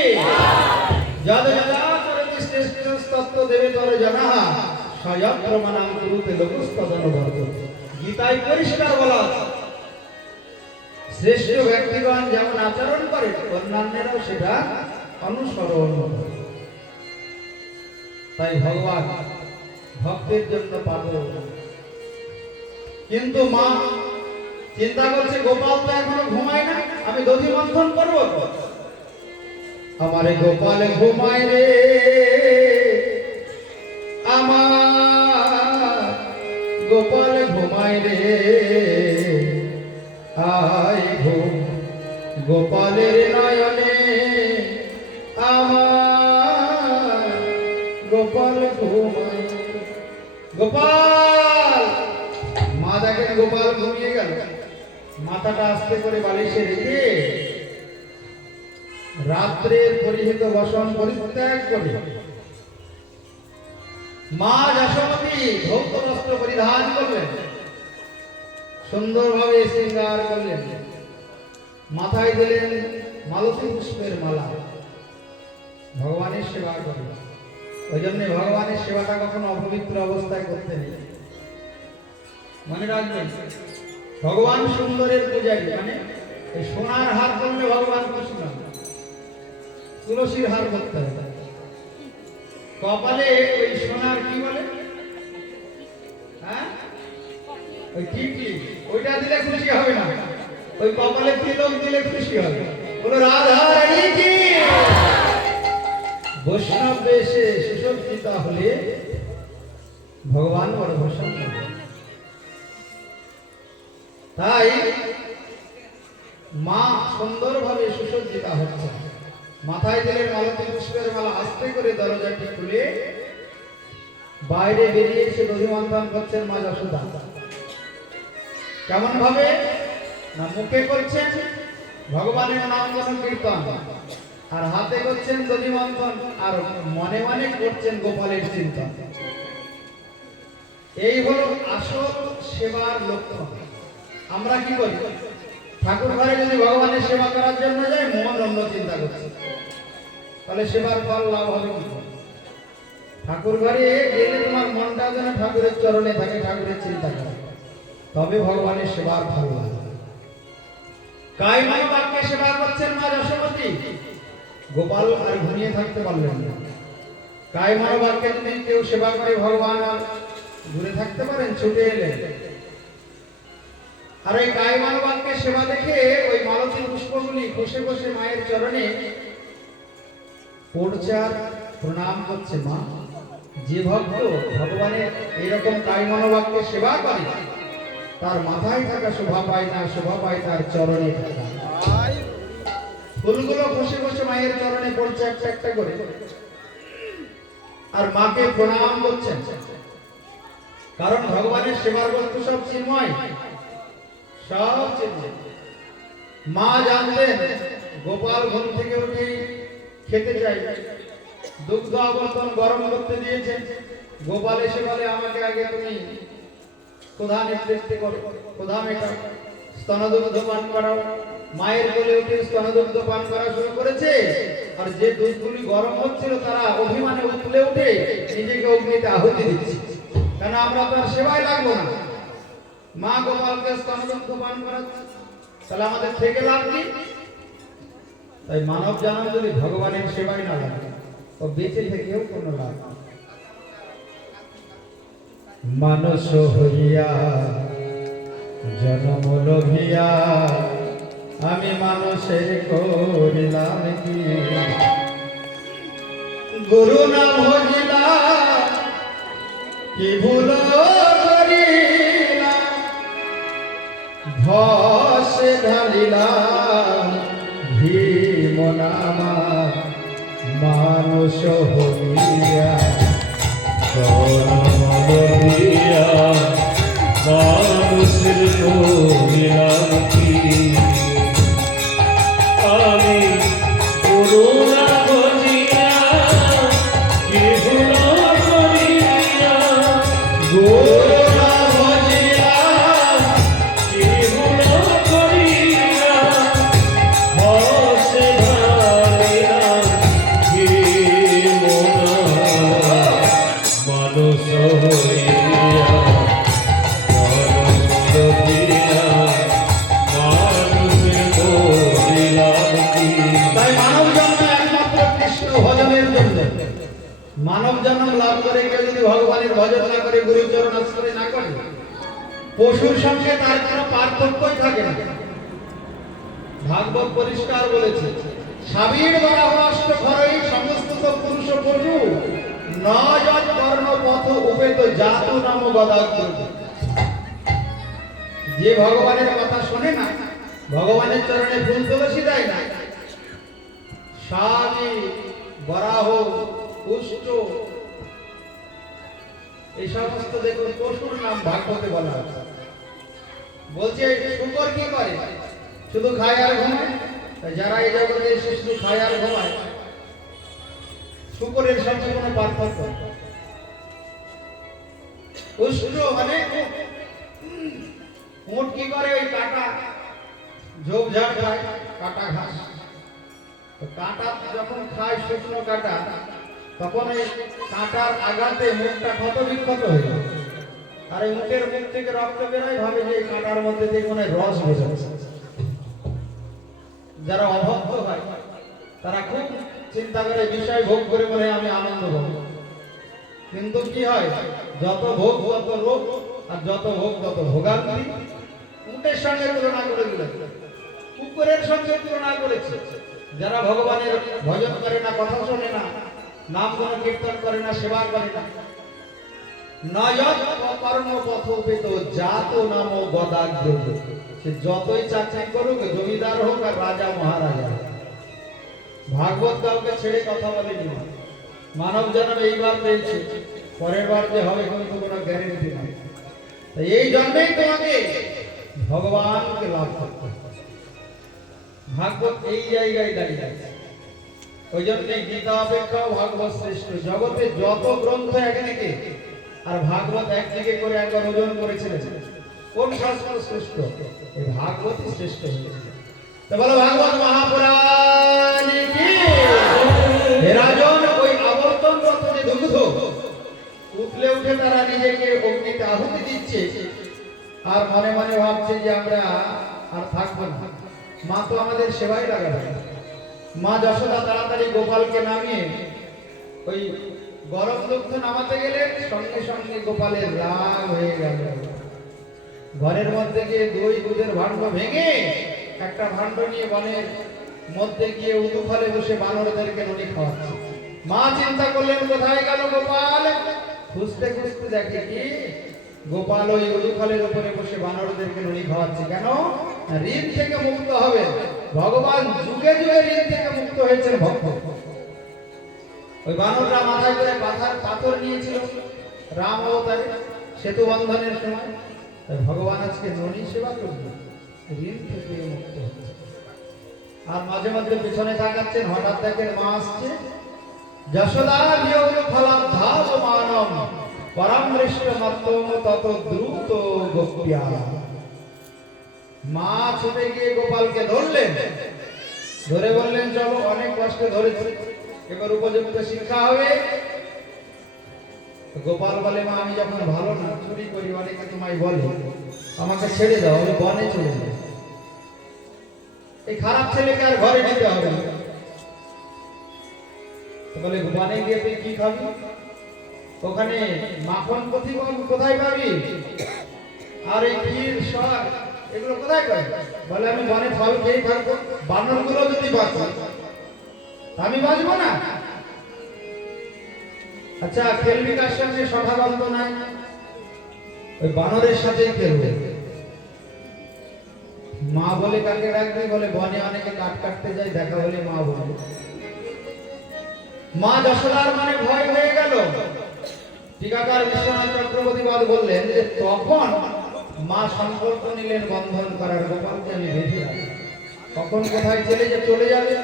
যদ যদা করতি শ্রেষ্ঠ তত্ত্ব দেবে তর জনাঃ স্বয়ং প্রমাণাম কুরুতে লোকস্তদনবর্ত। গীতায় পরিষ্কার বলা আছে, শ্রেষ্ঠ ব্যক্তিগণ যেমন আচরণ করে অন্যান্যরাও সেটা অনুসরণ করে। তাই ভগবান ভক্তের জন্য পাগল। কিন্তু মা চিন্তা করছে, গোপাল তো এখনো ঘুমায় না, আমি দধি মন্থন করবো। আমারে গোপাল ঘুমায় রে, আমার গোপাল ঘুমায় রে, আয় ঘুম গোপালের নয়নে, আমার গোপাল ঘুমায়। গোপাল দেখেন গোপাল ঘুমিয়ে গেল, মাথাটা আস্তে করে বালিশে রেখে রাত্রের পরিহিত বসন পরিত্যাগ করে মা যশোমতী ধৌত বস্ত্র পরিধান করলেন, সুন্দরভাবে শৃঙ্গার করলেন, মাথায় দিলেন মালতী পুষ্পের মালা, ভগবানের সেবা করলেন। ওই জন্য ভগবানের সেবাটা কখনো অপবিত্র অবস্থায় করতে নেই, মনে রাখবেন। ভগবান সুন্দরের পূজারী, মানে এই সোনার হার করলে ভগবান খুশি নয়, তুলসীর হার করতে হবে। কপালে ওই সোনার কি বলে, হ্যাঁ, ওই টিকলি, ওইটা দিলে খুশি হবে না, ওই কপালে তিলক দিলে খুশি হবে। বলো রাধা রানী কি। বৈষ্ণব বেশে সুসজ্জিত হলে ভগবান বড় প্রসন্ন। তাই মা সুন্দরভাবে সুসজ্জিত হচ্ছে, মাথায় দিলেন মালতী পুষ্পের মালা, আস্তে করে দরজাটি খুলে বাইরে বেরিয়ে এসে দধি মন্থন করছেন মা যশোদা। কেমন ভাবে না, মুখে করছেন ভগবানের নাম কীর্তন, আর হাতে করছেন দধি মন্থন, আর মনে মনে করছেন গোপালের চিন্তা। এই হলো আসল সেবার লক্ষণ। আমরা কি করি, ঠাকুর ঘরে যদি ভগবানের সেবা করার জন্য যাই, মন অন্য চিন্তা করছে, তাহলে সেবার ফল লাভ হবে কি? ঠাকুর ঘরে গেলে তোমার মনটা যেন ঠাকুরের চরণে থাকে, ঠাকুরের চিন্তা করে, তবে ভগবানের সেবার ফল লাভ। কায়মায় বাক্যে সেবা করছেন মা যশোমতী, গোপাল আর ঘুমিয়ে থাকতে পারলেন না। কায়মায় বাক্যে যদি কেউ সেবা করে, ভগবান আর ঘুরে থাকতে পারেন, ছুটে এলেন। আর এই কায়মায় বাক্যে সেবা দেখে ওই মালতী পুষ্পগুলি বসে বসে মায়ের চরণে পড়ছে আর প্রণাম করছে। মা, যে ভক্ত ভগবানের এইরকম কায়মায় বাক্যে সেবা করে, তার মাথায় থাকা শোভা পায় না, শোভা পায় তার চরণে থাকা। ফুলগুলো বসে বসে মায়ের চরণে পড়ছে একটা একটা করে, আর মাকে প্রণাম করছেন। কারণ ভগবানের সেবার বস্তু সব চিন্ময়, সব চিন্ময়। মা জানতেন গোপাল ঘুম থেকে উঠে খেতে চাই, দুগ্ধ আবর্তন গরম করতে দিয়েছেন। গোপাল এসে বলে, আমাকে আগে তুমি ক্ষুধা নেতৃত্বে করো, ক্ষুধা মেটাও, স্তনদুগ্ধ পান করাও। মায়ের কোলে উঠে স্তনদুগ্ধ পান করা শুরু করেছে, আর যে দুধগুলি গরম হচ্ছিল তারা অভিমানে উতলে উঠে নিজেকে অগ্নিতে আহুতি দিচ্ছে, কেন আমরা তো আর সেবায় লাগবো না। মা গোপালকে স্তনদুগ্ধ পান করাচ্ছে, তাহলে আমাদের থেকে লাভ কি? তাই মানব জন্ম যদি ভগবানের সেবায় না লাগে, ও বেঁচে থেকেও কোনো লাভ। মানুষ হইয়া জন্ম লভিয়া আমি মানুষের করিলাম কি, গুরু না ভজিলা কি ভুল করিলাম, ভসে ঢালিলাম ভীম নামা মানুষ হইয়া মানুষের করিলাম কি, আমি করুণা করিয়া কি ভুল করিয়া, করুণা ভজিলা কি ভুল করিয়া, হসে ঢালিলাম ভীম নামা মানুষ হইয়া। তাই মানব জন্ম একমাত্র কৃষ্ণ ভজনের জন্য। মানব জন্ম লাভ করে কেউ যদি ভগবানের ভজন না করে, গুরুচরণ আশ্রয় না করে, পশুর সঙ্গে তার কোনো পার্থক্যই থাকে না। ভাগবত পরিষ্কার বলেছে, সাবীর বরাহ অষ্ট ঘরই সমস্ত পুরুষ পশু ন যৎ কর্ণ পথ উপেত জাতু নাম গদাগ্র। যে ভগবানের কথা শোনে না, ভগবানের চরণে ফুল তুলসী দেয় না, সাবী বরাহ উষ্ট এই সমস্ত দেখুন পশুর নাম ভাগবতে বলা আছে। বলছে শুকর কি করে? শুধু খায় আর ঘুমায়। তাই যারা এই জগতে এসে শুধু খায় আর ঘুমায়, শুকরের সাথে কোনো পার্থক্য নেই। উষ্ট্র মানে উট কি করে? ওই কাটা ঝোপঝাড় খায়, কাটা ঘাস। তো কাটা যখন খায় শুকনো কাটা, তখন ওই কাঁটার আঘাতে মুখটা ক্ষত বিক্ষত হয়ে যায়। আর এই মুখের মুখ থেকে রক্ত বেরোয়, ভাবে যে এই কাঁটার মধ্যে থেকে মনে হয় রস বেরোচ্ছে। যারা অভক্ত হয় তারা খুব চিন্তা করে, বিষয় ভোগ করে বলে আমি আনন্দ পাবো। কিন্তু কি হয়? যত ভোগ তত রোগ, আর যত ভোগ তত ভোগান্তি। উটের সঙ্গে তুলনা করে দিল, কুকুরের সঙ্গে তুলনা করেছে। যারা ভগবানের ভজন করে না, কথা শোনে না, নাম গুণ কীর্তন করে না, সেবা করে না, নয়ত কর্ম পথ পেত জাত নাম গদাগ্র। সে যতই চাকরি করুক, জমিদার হোক আর রাজা মহারাজা, ভাগবত কাউকে ছেড়ে কথা বলেনি। মানব জন্ম এইবার পেয়েছে, পরের বার যে হবে কিন্তু কোনো গ্যারেন্টি নেই। এই জন্মেই তোমাকে ভগবানকে লাভ করতে হবে। ভাগবত এই জায়গায় দাঁড়িয়ে আছে। ওই জন্য গীতা অপেক্ষাও ভাগবত শ্রেষ্ঠ। জগতে যত গ্রন্থ একদিকে আর ভাগবত একদিকে করে একবার ওজন করেছিলেন, কোন শাস্ত্র শ্রেষ্ঠ? এই ভাগবতই শ্রেষ্ঠ হয়েছে। তো বলো ভাগবত মহাপুরাণ কি? হে রাজন, ওই আবর্তন রত যে দুগ্ধ উঠলে উঠে তারা নিজেকে অগ্নিতে আহুতি দিচ্ছে, আর মনে মনে ভাবছে যে আমরা আর থাকবো না। মা তো আমাদের সেবাই লাগাবে। মা যশোদা তাড়াতাড়ি গোপালকে নামিয়ে ওই গরম দুগ্ধ নামাতে গেলে সঙ্গে সঙ্গে গোপালের রাগ হয়ে গেল। ঘরের মধ্যে গিয়ে দই দুধের ভাণ্ড ভেঙে একটা ভাণ্ড নিয়ে বনের মধ্যে গিয়ে উদু ফলে বসে বানরদেরকে ননি খাওয়াচ্ছে। মা চিন্তা করলেন কোথায় গেল গোপাল। খুঁজতে খুঁজতে দেখে কি গোপাল ওই উদু ফলের উপরে বসে বানরদেরকে ননি খাওয়াচ্ছে। কেন? ঋণ থেকে মুক্ত হবে। ভগবান যুগে যুগে ঋণ থেকে মুক্ত হয়েছেন ভক্ত। ওই বানররা মাথায় করে পাথর নিয়েছিল রাম অবতারে সেতু বন্ধনের সময়। ভগবান আজকে ননি সেবা করবে, ঋণ থেকে মুক্ত হচ্ছে। আর মাঝে মাঝে পেছনে তাকাচ্ছেন, হঠাৎ দেখেন মা আসছে। যশোদা বিয়োগ ফলাম ধাব মানম পরামৃষ্ট মত্তম তত দ্রুত গোপ্যা। মা ছুটে গিয়ে গোপালকে ধরলেন, ধরে বললেন চলো, অনেক কষ্টে ধরেছি, এবার উপযুক্ত শিক্ষা হবে। গোপাল বলে মা আমি যখন ভালো না, চুরি করি, অনেকে তোমায় বলে, আমাকে ছেড়ে দাও, আমি বনে চলে যাই। এই খারাপ ছেলেকে আর ঘরে নিতে হবে। বলে বনে গিয়ে তুই কি খাবি? ওখানে মাখন কোথায় পাবি? আর এই ক্ষীর শাক এগুলো কোথায় পাবি? বলে আমি বনে ফল খেয়ে থাকবো, বানরগুলো যদি বাঁচে আমি বাঁচবো না। আচ্ছা খেলবি কার সঙ্গে? সখা বন্ধ নাই, ওই বানরের সাথেই খেলবে। মা বলে কাকে রাখবে? বলে বনে অনেকে কাঠ কাটতে যায়, দেখা হলে মা বলে। মা যশোদার মানে ভয় হয়ে গেল। টিকাকার বিশ্বনাথ চক্রবর্তী বললেন যে তখন মা সংকল্প নিলেন বন্ধন করার, গোপালকে আমি বেঁধে রাখি। কখন কোথায় চলে যাবে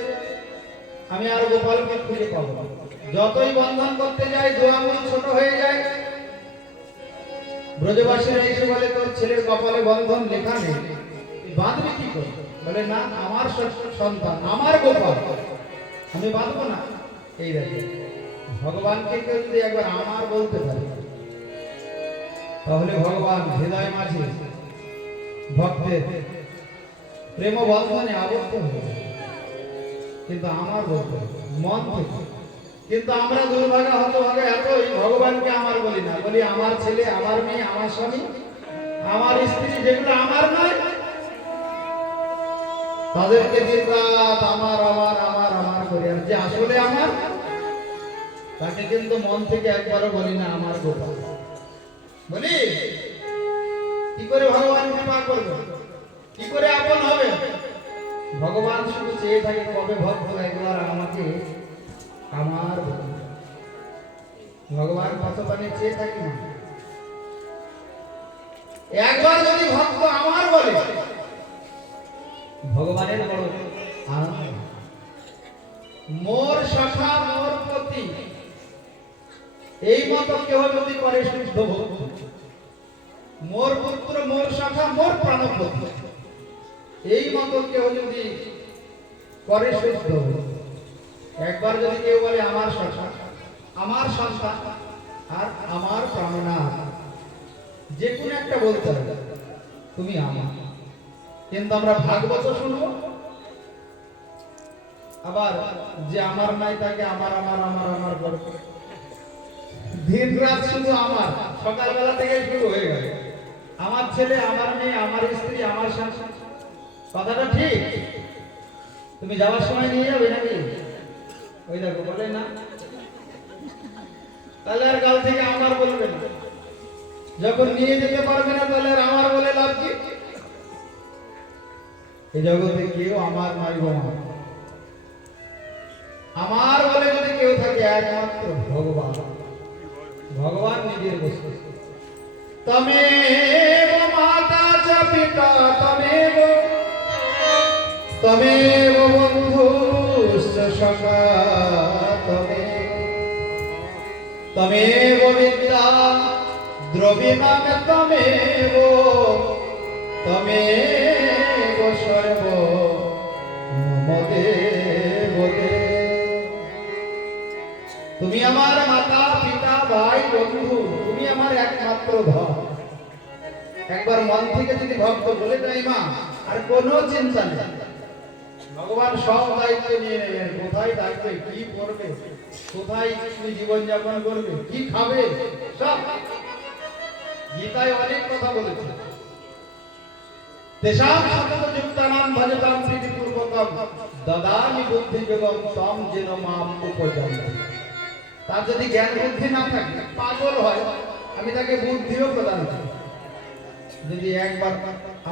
আমি আর গোপালকে খুঁজে পাবো। যতই বন্ধন করতে যাই দু আঙুল ছোট হয়ে যায়। ব্রজবাসীরা এসে বলে তোর ছেলের কপালে বন্ধন লেখা নেই, বাঁধবি কি করে? বলে না, আমার সন্তান, আমার গোপাল, আমি বাঁধবো না। এই দেখে ভগবানকে কেউ যদি একবার আমার বলতে পারে, তাহলে ভগবান হৃদয় মাঝে ভক্তের প্রেম বন্ধনে আবদ্ধ হয়ে যায়। কিন্তু আমার বলতে মন থেকে। কিন্তু আমরা দুর্ভাগা হতভাগা এতই, ভগবানকে আমার বলি না, বলি আমার ছেলে, আমার মেয়ে, আমার স্বামী, আমার স্ত্রী, যেগুলো আমার নয় তাদেরকে দিনরাত আমার আমার আমার আমার করি। আর যে আসলে আমার, তাকে কিন্তু মন থেকে একবারও বলি না আমার গোপাল। বলি কি করে ভগবান কৃপা করবে, কি করে আপন হবে? ভগবান শুধু চেয়ে থাকে কবে ভক্ত একবার আমাকে আমার বলবে। ভগবান কত পানে চেয়ে থাকি না। একবার যদি ভক্ত আমার বলে, ভগবানের বড় আনন্দ। মোর সখা মোর পতি, এই মতো কেউ যদি করে শুদ্ধ ভক্তি, মোর পুত্র মোর সখা মোর প্রাণপতি, এই মতো কেউ যদি করে শুদ্ধ ভক্তি। একবার যদি কেউ বলে আমার সখা, আমার সন্তান আর আমার প্রাণনাথ, যে কোনো একটা বলতে হবে তুমি আমার। কিন্তু আমরা ভাগবত শুনবো, আবার যে আমার নাই তাকে আমার আমার আমার আমার করে দিন রাত শুধু আমার, সকালবেলা থেকে শুরু হয়ে গেল আমার ছেলে, আমার মেয়ে, আমার স্ত্রী, আমার স্বামী। কথাটা ঠিক? তুমি যাওয়ার সময় নিয়ে যাবে নাকি? ওই দেখো বলে না, তাহলে আর কাল থেকে আমার বলবে না। যখন নিয়ে যেতে পারবে না তাহলে আর আমার বলে লাভ কি? এই জগতে কেউ আমার নাই গো মা। আমার বলে যদি কেউ থাকে একমাত্র ভগবান। ভগবান নিজের বস্তু। তমেব মাতা চ পিতা তমেব, তমেব বন্ধুশ্চ সখা তমেব, তমেব বিদ্যা দ্রবিণাম তমেব, তমেব সর্ব মম দেব দেব। তুমি আমার মাতা পিতা ভাই বন্ধু, তুমি আমার একমাত্র ধন। একবার মন থেকে যদি ভক্ত বলে দেয় মা, আর কোনো চিন্তা নেই, ভগবান সব দায়িত্ব নিয়ে নেবেন। কোথায় থাকবে, কি করবে, কোথায় তুমি জীবন যাপন করবে, কি খাবে, সব। গীতায় অনেক কথা বলেছে। তেষাং সতত যুক্তানাং ভজতাং প্রীতিপূর্বকং দদামি বুদ্ধিযোগং তং যেন মাম উপযন্তি। তার যদি জ্ঞান বুদ্ধি না থাকে, পাগল হয়, আমি তাকে বুদ্ধিও প্রদান করি। যদি একবার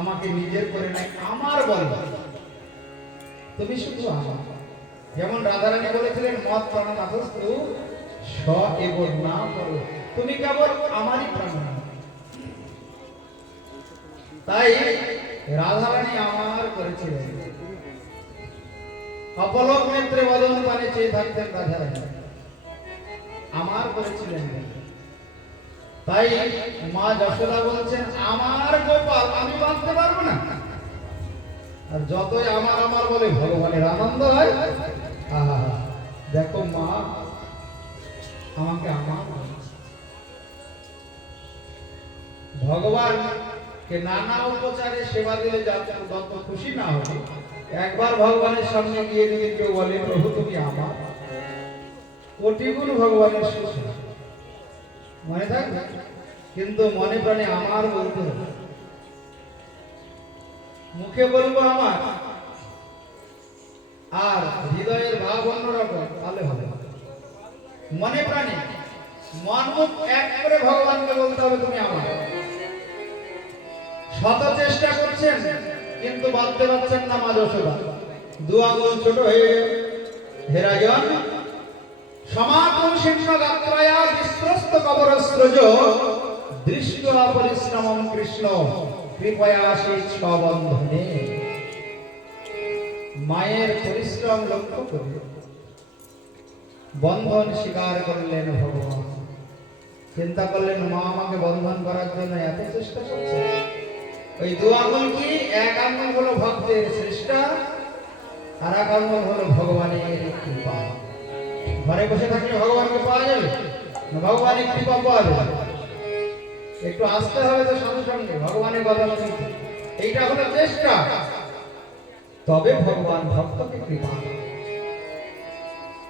আমাকে নিজের করে নেয়, আমার বল তুমি শুধু আমার। যেমন রাধারানী বলেছিলেন মত প্রাণনাথস্তু স এব না করো, তুমি কেবল আমারই প্রাণ। তাই রাধারানী আমার করেছিলেন। অপলক নেত্রে বদন পানে চেয়ে থাকতেন রাধারানী, আমার করেছিলেন। তাই মা যশোদা বলছেন আমার গোপাল আমি বাঁধতে পারবো না। আর যতই আমার আমার বলে ভগবানের আনন্দ হয়। আহা, দেখো মা আমাকে আমার ভগবান কে নানা উপচারে সেবা দিলে যত খুশি না হবে, একবার ভগবানের সামনে গিয়ে যদি কেউ বলে প্রভু তুমি আমার, কোটি গুণ ভগবানের সুখ মনে থাকবে। কিন্তু মনে প্রাণে আমার বলতে হবে। মুখে বলবো আমার, আর হৃদয়ের ভাব অন্যরকম, তাহলে হবে। মনে প্রাণে মন মুখ এক করে ভগবানকে বলতে হবে তুমি আমার। শত চেষ্টা করছেন কিন্তু বাঁধতে পারছেন না মা যশোদা। দু আঙুল ছোট হয়ে গেল। হে রাজন, সমাগম শীর্ষ গাত্রয়া বিস্ত্রস্ত কবরস্ত্রজ দৃষ্ট্বা পরিশ্রমম কৃষ্ণ কৃপয়া শিক্ষবন্ধনে। মায়ের পরিশ্রম লক্ষ্য করে বন্ধন স্বীকার করলেন ভগবান। চিন্তা করলেন মা আমাকে বন্ধন করার জন্য এত চেষ্টা করছে। ওই দু আঙুল কি, এক আঙুল হলো ভক্তের চেষ্টা, আর এক আঙুল হলো ভগবানের কৃপা। ঘরে বসে থাকলে ভগবানকে পাওয়া যাবে না, ভগবানের কৃপা পাওয়া যাবে। একটু আসতে হবে তো সঙ্গে সঙ্গে ভগবানের কথা শুনতে। এইটা হলো চেষ্টা, তবে ভগবান ভক্তকে কৃপা।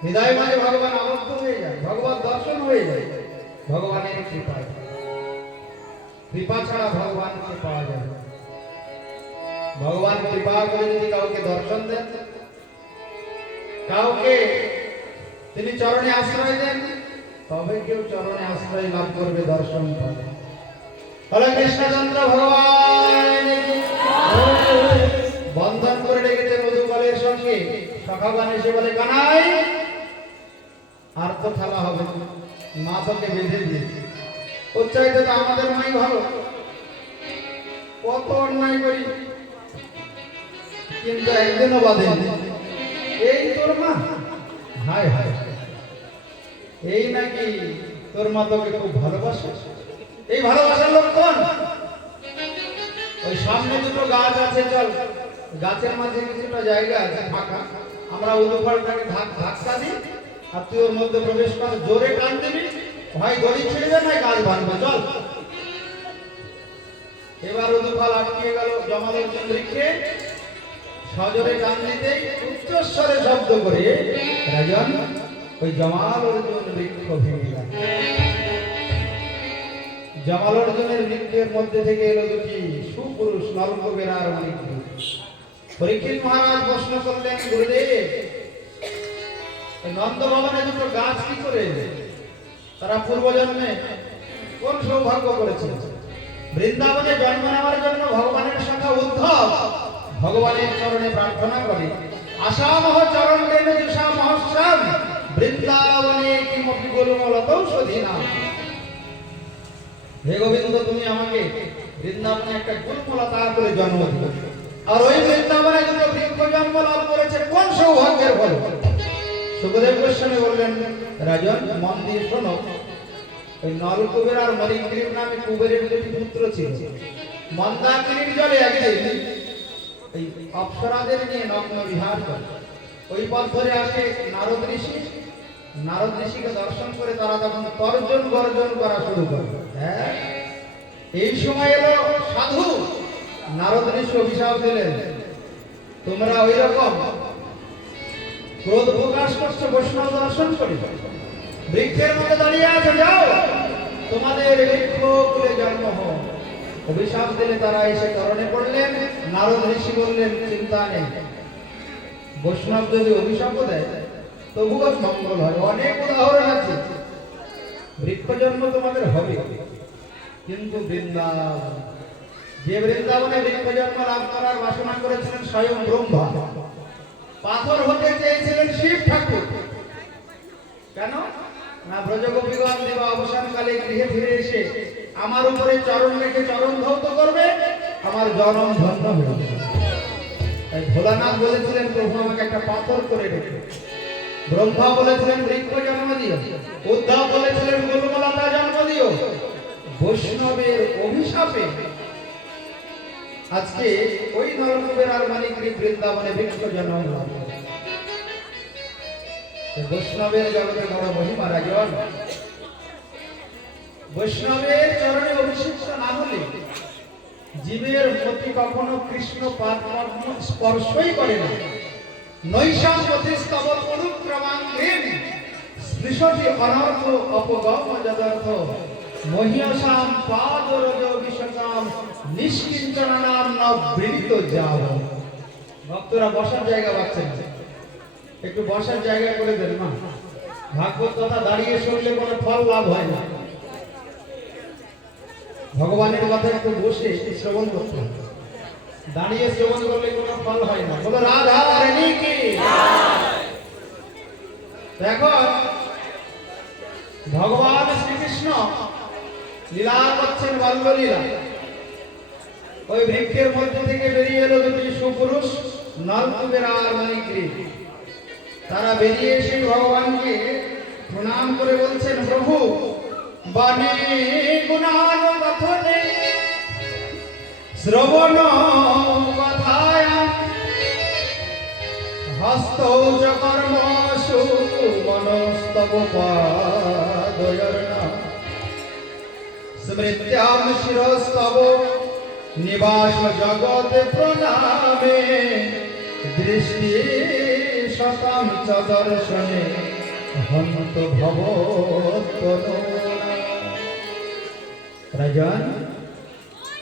হৃদয় মাঝে ভগবান আবদ্ধ হয়ে যায়, ভগবান দর্শন হয়ে যায় ভগবানের কৃপায়। কৃপা ছাড়া ভগবানকে পাওয়া যায় না। ভগবান কৃপা করে যদি কাউকে দর্শন দেন, কাউকে তিনি চরণে আশ্রয় দেন, তবে কেউ চরণে আশ্রয় লাভ করবে, দর্শন পাবে। হলো কৃষ্ণচন্দ্র ভগবান বন্ধন করে রেখেছে মধুকলের সঙ্গে। সখাগান এসে বলে কানাই আর তো খেলা হবে, মা তোকে বেঁধে দিয়েছে। ওর চাইতে তো আমাদের মাই ভালো। কত অন্যায় করি, কিন্তু একদিনও বাদে এই তোর মা, হায় হায়, এই নাকি তোর মা তোকে খুব ভালোবাসে। এই ভালোবাসার লক্ষণ, ওই সামনে দুটো গাছ আছে, চল গাছের মাঝে কিছুটা জায়গা আছে ফাঁকা, আমরা উলুফালটাকে ধাক্কা দিই, আর তুই ওর মধ্যে প্রবেশ কর, জোরে টান দিবি, হয় দড়ি ছিঁড়বে না গাছ ভাঙবে, চল। এবার উলুফাল আটকে গেল জমালের চন্দ্রিককে, সজোরে টান দিতেই উচ্চস্বরে শব্দ করে রাজন ওই জমাল অর্জুন বৃক্ষ ভেঙে গেল। জমাল অর্জুনের বৃক্ষের মধ্যে থেকে এলো দুটি সুপুরুষ নরকবের আর মণিগ্রী। পরীক্ষিত মহারাজ প্রশ্ন করলেন, গুরুদেব নন্দ ভবনে দুটো গাছ কি করে এলো? তারা পূর্বজন্মে কোন সৌভাগ্য করেছে? বৃন্দাবনে জন্ম নেওয়ার জন্য ভগবানের শাখা উদ্ধব ভগবানের চরণে প্রার্থনা করে, আসামহ চরণ রেণু জুষা মহস্যাম বৃন্দাবনে কিমপি গুলমলতৌষধীনা। হে গোবিন্দ, তুমি আমাকে বৃন্দাবনে একটা গুলমলতা করে জন্ম দিও, আর ওই বৃন্দাবনে দুটো বৃক্ষ জন্ম লাভ করেছে, কোন সৌভাগ্যের ফল? সুখদেব গোস্বামী বললেন, রাজন মন দিয়ে শোনো, ওই নলকুবের আর মণিগ্রীব নামে কুবেরের দুটি পুত্র ছিল। মন্দাকিনীর জলে একদিন এই অপ্সরাদের নিয়ে নগ্ন বিহার করে, ওই পথ ধরে আসে নারদ ঋষি। নারদ ঋষিকে দর্শন করে তারা তখন তর্জন গর্জন করা শুরু করে। হ্যাঁ, এই সময় এলো সাধু। নারদ ঋষি অভিশাপ দিলেন, তোমরা ওই রকম ক্রোধ প্রকাশ করছো বৈষ্ণব দর্শন করে, বৃক্ষের মধ্যে দাঁড়িয়ে আছে, যাও তোমাদের বৃক্ষ কুলে জন্ম হোক। অভিশাপ দিলে তারা এসে কারণে পড়লেন। নারদ ঋষি বললেন, চিন্তা নেই, বৈষ্ণব যদি অভিশাপ দেয় তবুও মঙ্গল হয়। অনেক উদাহরণ আছে, বৃক্ষ জন্ম তোমাদের হবে, কিন্তু বৃন্দাবন, যে বৃন্দাবনে বৃক্ষ জন্ম লাভ করার বাসনা করেছিলেন স্বয়ং ব্রহ্মা, পাথর হতে চেয়েছিলেন শিব ঠাকুর। কেন না, ব্রজগোপীগণ দেবা অবসানকালে গৃহে ফিরে এসে আমার উপরে চরণ রেখে চরণ ধৌত করবে, আমার জনম ধন্য হবে। তাই ভোলানাথ বলেছিলেন, প্রভু আমাকে একটা পাথর করে রেখে। ব্রহ্মা বলেছিলেন, বৃক্ষ জন্ম দিও। উদ্ধব বলেছিলেন, গুলমলতা জন্ম দিও। বৈষ্ণবের অভিশাপে আজকে ওই নরকুবের আর মণিগ্রীব বৃন্দাবনে বৃক্ষ জন্ম লাভ করে। বৈষ্ণবের জগতে বড় মহিমা রাজন। বৈষ্ণবের চরণে অভিষিক্ত না হলে জীবের প্রতি কখনো কৃষ্ণ পাদ পদ্ম স্পর্শই করে না। নৈশাম প্রতিস্তব অনুক্রমাঙ্গেন স্পৃশতি অনর্থ অপগম যদর্থ মহিয়সাম পাদরজ বিশকাম নিষ্কিঞ্চনানাম ন বৃণীত যাও। ভক্তরা বসার জায়গা পাচ্ছেন না, একটু বসার জায়গা করে দেন মা। ভাগবত কথা দাঁড়িয়ে শুনলে কোনো ফল লাভ হয় না, ভগবানের কথা একটু বসে শ্রবণ করতে হবে। দাঁড়িয়ে শ্রবণ করলে কোনো ফল হয় না। বলো রাধা রানী কি। দেখো ভগবান শ্রীকৃষ্ণ লীলা করছেন, বাল্যলীলা। ওই বৃক্ষের মধ্যে থেকে বেরিয়ে এলো দুটি সুপুরুষ নলকুবের আর মণিগ্রীব। তারা বেরিয়ে এসে ভগবানকে প্রণাম করে বলছেন, প্রভু বাণী গুণান কথনে শ্রবণ কথায় হস্ত চ কর্মসু মনস্তব পাদয়র্ণ স্মৃত্যাম শিরস্তব নিবাস জগৎ প্রণামে দৃষ্টি শতাম চ দর্শনে হন্ত ভবত্তনো। রাজন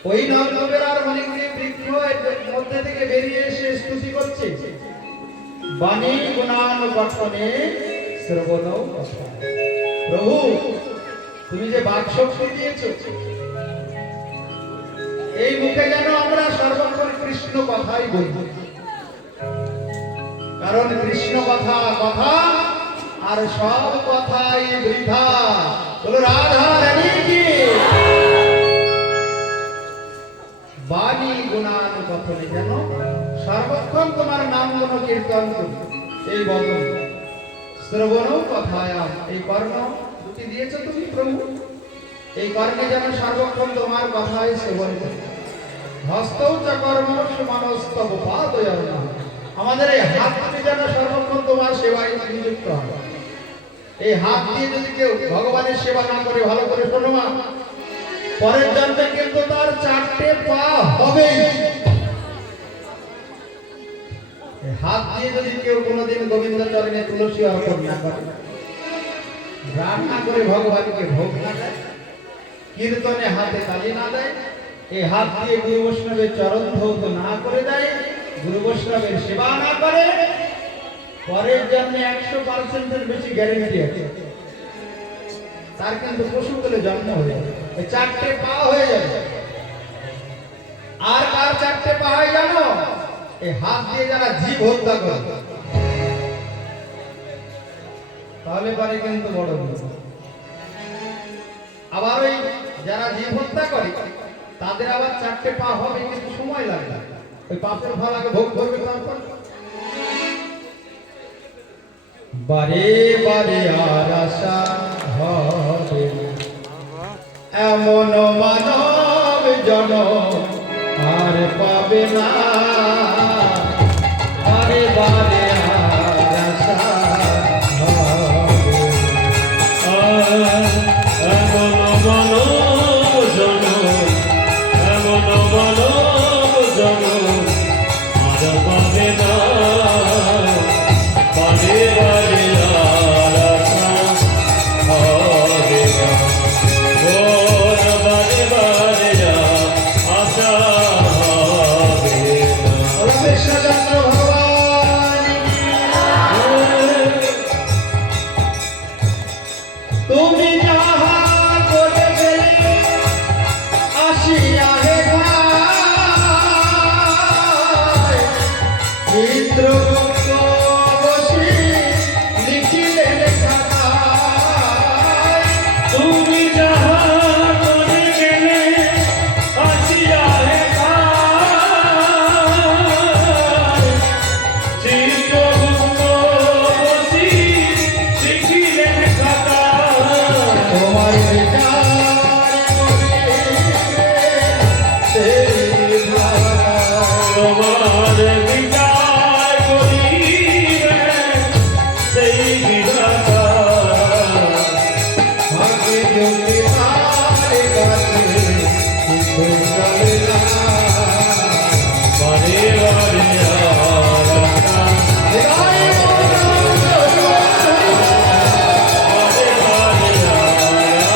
ওই নলকুবের আর মণিগ্রীব বৃক্ষ মধ্যে থেকে বেরিয়ে এসে স্তুতি করছে, বাণী গুণান পঠনে শ্রবণ কথা। প্রভু তুমি যে বাক শক্তি দিয়েছো, এই মুখে যেন আমরা সর্বক্ষণ কৃষ্ণ কথাই বলবো, কারণ কৃষ্ণ কথা কথা আর সব কথাই বৃথা। বলো রাধা রানী কি। বাক গুণানুকথনে, যেন সর্বক্ষণ তোমার নাম গুণ কীর্তন করি। এই বদন শ্রবণ কথায়াম, এই কর্ণ দুটি দিয়েছো তুমি প্রভু, এই কর্ণে যেন সর্বক্ষণ তোমার কথাই শ্রবণ করি। হস্তৌ চ কর্ম সমানস্তব পাদয়র, আমাদের এই হাত দুটি যেন সর্বক্ষণ তোমার সেবায় নিযুক্ত হয়। এই হাত দিয়ে যদি কেউ ভগবানের সেবা না করে, ভালো করে শোনো মা, পরের জন্মে কিন্তু তার 4টে পা হবেই। এই হাত দিয়ে যদি কেউ কোনোদিন গোবিন্দ চরণে তুলসী অর্পণ না করে, রান্না করে ভগবানকে ভোগ না দেয়, কীর্তনে হাতে তালি না দেয়, এই হাত দিয়ে গুরু বৈষ্ণবের চরণ ধৌত না করে দেয়, গুরু বৈষ্ণবের সেবা না করে, পরের জন্মে 100% বেশি গ্যারেন্টি আছে তার কিন্তু পশু বলে জন্ম হয়ে যাবে, 4টে পা হয়ে যাবে। আর কার 4টে পা হয় জানো? এই হাত দিয়ে যারা জীব হত্যা করে, তাহলে পরে কিন্তু বড় বিপদ। আবার ওই যারা জীব হত্যা করে তাদের আবার 4টে পা হবে, কিন্তু সময় লাগবে, ওই পাপের ফল আগে ভোগ করবে। তারপর বারে বারে আর আশা হবে, এমন মানব জনম আর পাবে না। বারে বারে আর আশা হবে, এমন মানব জনম, এমন মানব জনম আর পাবে না। বারে বারে আর আশা হবে না, ওর বারে বারে আর আশা হবে না। কৃষ্ণচন্দ্র ভগবান তুমি যাহা করে গেলে আসিয়া হে গায়, চিত্রগুপ্ত বসি লিখিলেন খাতায়। তুমি যাহা করে গেলে আসিয়া হে গায়, চিত্রগুপ্ত বসি লিখিলেন খাতায়। তোমার বিচার করিবে সেই ধারায়। তোমার বিচার করিবে সেই বিধাতা। ভাগ্যে যোগে তার কাছে কিছু চলে না। বারে বারে আর আশা, জয় বারে বারে আর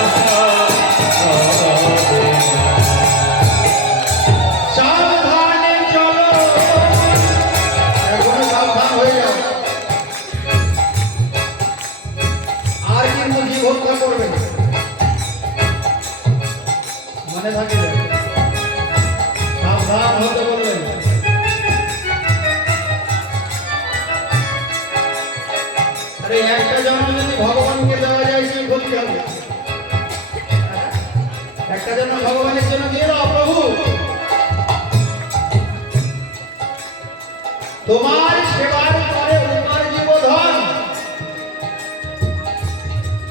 আশা হবে না। সাবধানে চলো, এখনো সাবধান হয়ে যাও। আর কিন্তু জীব হত্যা করবে না, মনে থাকে যেন। সাবধান হতে বলবেন। আরে একটা জন্ম যদি ভগবানকে দেওয়া যায় সেই ক্ষতি হবে। একটা জন্ম ভগবানের জন্য দিয়ে দাও প্রভু। তোমার সেবার পরে উপার্জিত ধন,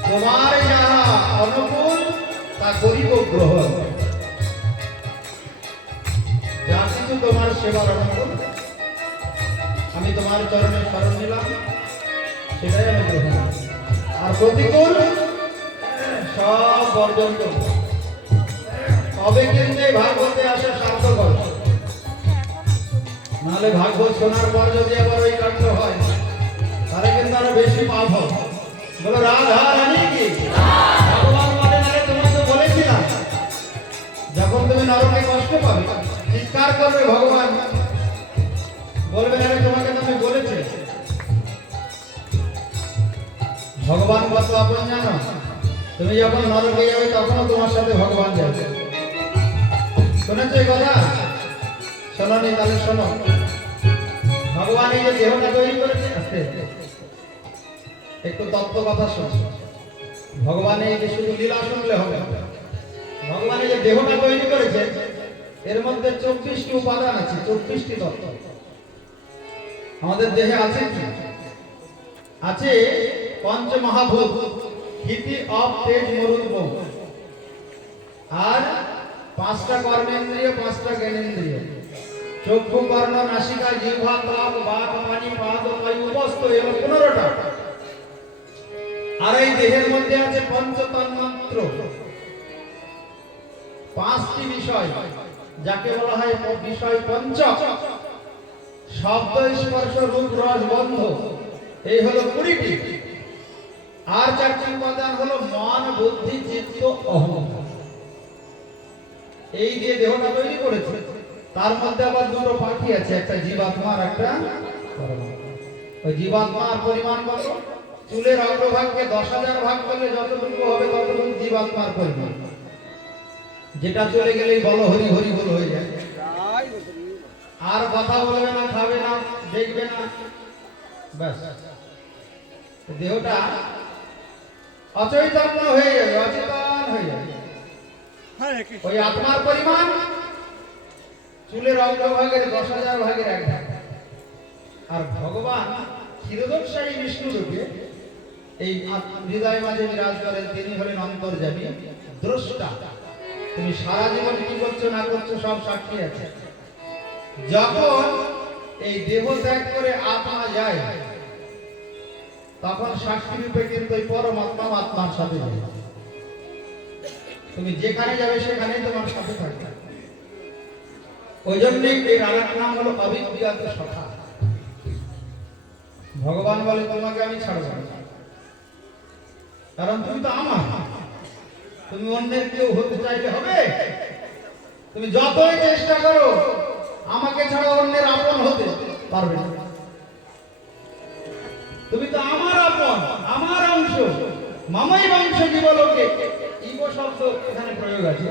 তোমার যাহা অনুকূল তা করিব গ্রহণ। যা কিছু তোমার সেবার অনুকূল আমি তোমার চরণে শরণ নিলাম, সেটাই আমি গ্রহণ করব। আর প্রতিকূল সব বর্জন করব। তবে কিন্তু এই ভাগবতে আসা সার্থক হবে। নাহলে ভাগবত শোনার পর যদি আবার ওই কাণ্ড হয়, তাহলে কিন্তু আরো বেশি পাপ হবে। বলো রাধা রানী কি? ভগবান বলেন, আরে তোমাকে তো বলেছিলাম, যখন তুমি নরকে কষ্ট পাবে চিৎকার করবে ভগবান, বলবেন আরে তোমাকে তো আমি বলেছি। ভগবান কত আপন জানো? তুমি যখন নরকে যাবে তখনও তোমার সাথে ভগবান যাবে। শুনেছো এই কথা? শোনোনি? তাহলে শোনো। ভগবান এই যে দেহটা তৈরি করেছে, আস্তে একটু তত্ত্ব কথা শোনো। ভগবান এই যে শুধু লীলা শুনলে হবে, ভগবান এই যে দেহটা তৈরি করেছে এর মধ্যে 24টি উপাদান আছে, 24টি তত্ত্ব আমাদের দেহে আছে কি? আছে পঞ্চমহাভূত, হিতি অপ তেজ মরুদ মোহ, আর 5টা কর্মেন্দ্রিয়, 5টা জ্ঞানেন্দ্রিয়, চক্ষু কর্ণ নাসিকা জিহ্বা ত্বক বাক পানি পাদ বায়ু উপস্থ, এগুলো 15টা। আর এই দেহের মধ্যে আছে পঞ্চতন্মাত্র, 5টি বিষয়, যাকে বলা হয় বিষয় পঞ্চক। শব্দ স্পর্শ রূপ রস গন্ধ, এই হলো 20টি। আর 4টি উপাদান হলো মন বুদ্ধি চিত্ত অহংকার। এই দিয়ে দেহটা তৈরি করেছে। তার মধ্যে আবার দুটো পাখি আছে, একটা জীবাত্মা আর একটা পরমাত্মা। ওই জীবাত্মার পরিমাণ কত? চুলের অগ্রভাগকে 10,000 ভাগ করলে যতটুকু হবে ততটুকু জীবাত্মার পরিমাণ। যেটা চলে গেলেই বলো হরি হরি বল হয়ে যায়, আর কথা বলবে না, খাবে না, দেখবে না, ব্যাস দেহটা অচৈতন্য হয়ে যাবে, অচেতন হয়ে যাবে। ওই আত্মার পরিমাণ চুলের অগ্রভাগের 10,000 ভাগের 1 ভাগ। আর ভগবান ক্ষীরোদকশায়ী বিষ্ণু রূপে এই হৃদয় মাঝে বিরাজ করেন। তিনি হলেন অন্তর্যামী, দ্রষ্টা। তুমি সারা জীবন কি করছো না করছো সব সাক্ষী আছে। যখন এই দেহ ত্যাগ করে আত্মা যায়, তখন সাক্ষী রূপে কিন্তু এই পরমাত্মা আত্মার সাথে যায়। তুমি যেখানে যাবে সেখানেই তোমার সাথে থাকবে। ওই জন্যই এর আরেক নাম হলো অবিজ্ঞাত সখা। ভগবান বলে তোমাকে আমি ছাড়ব না, কারণ তুমি তো আমার। তুমি অন্যের কেউ হতে চাইলে হবে? তুমি যতই চেষ্টা করো আমাকে ছাড়া অন্যের আপন হতে পারবে না। তুমি তো আমার আপন, আমার অংশ। মামাই বংশ জীবলোকে, ইব শব্দ এখানে প্রয়োগ আছে।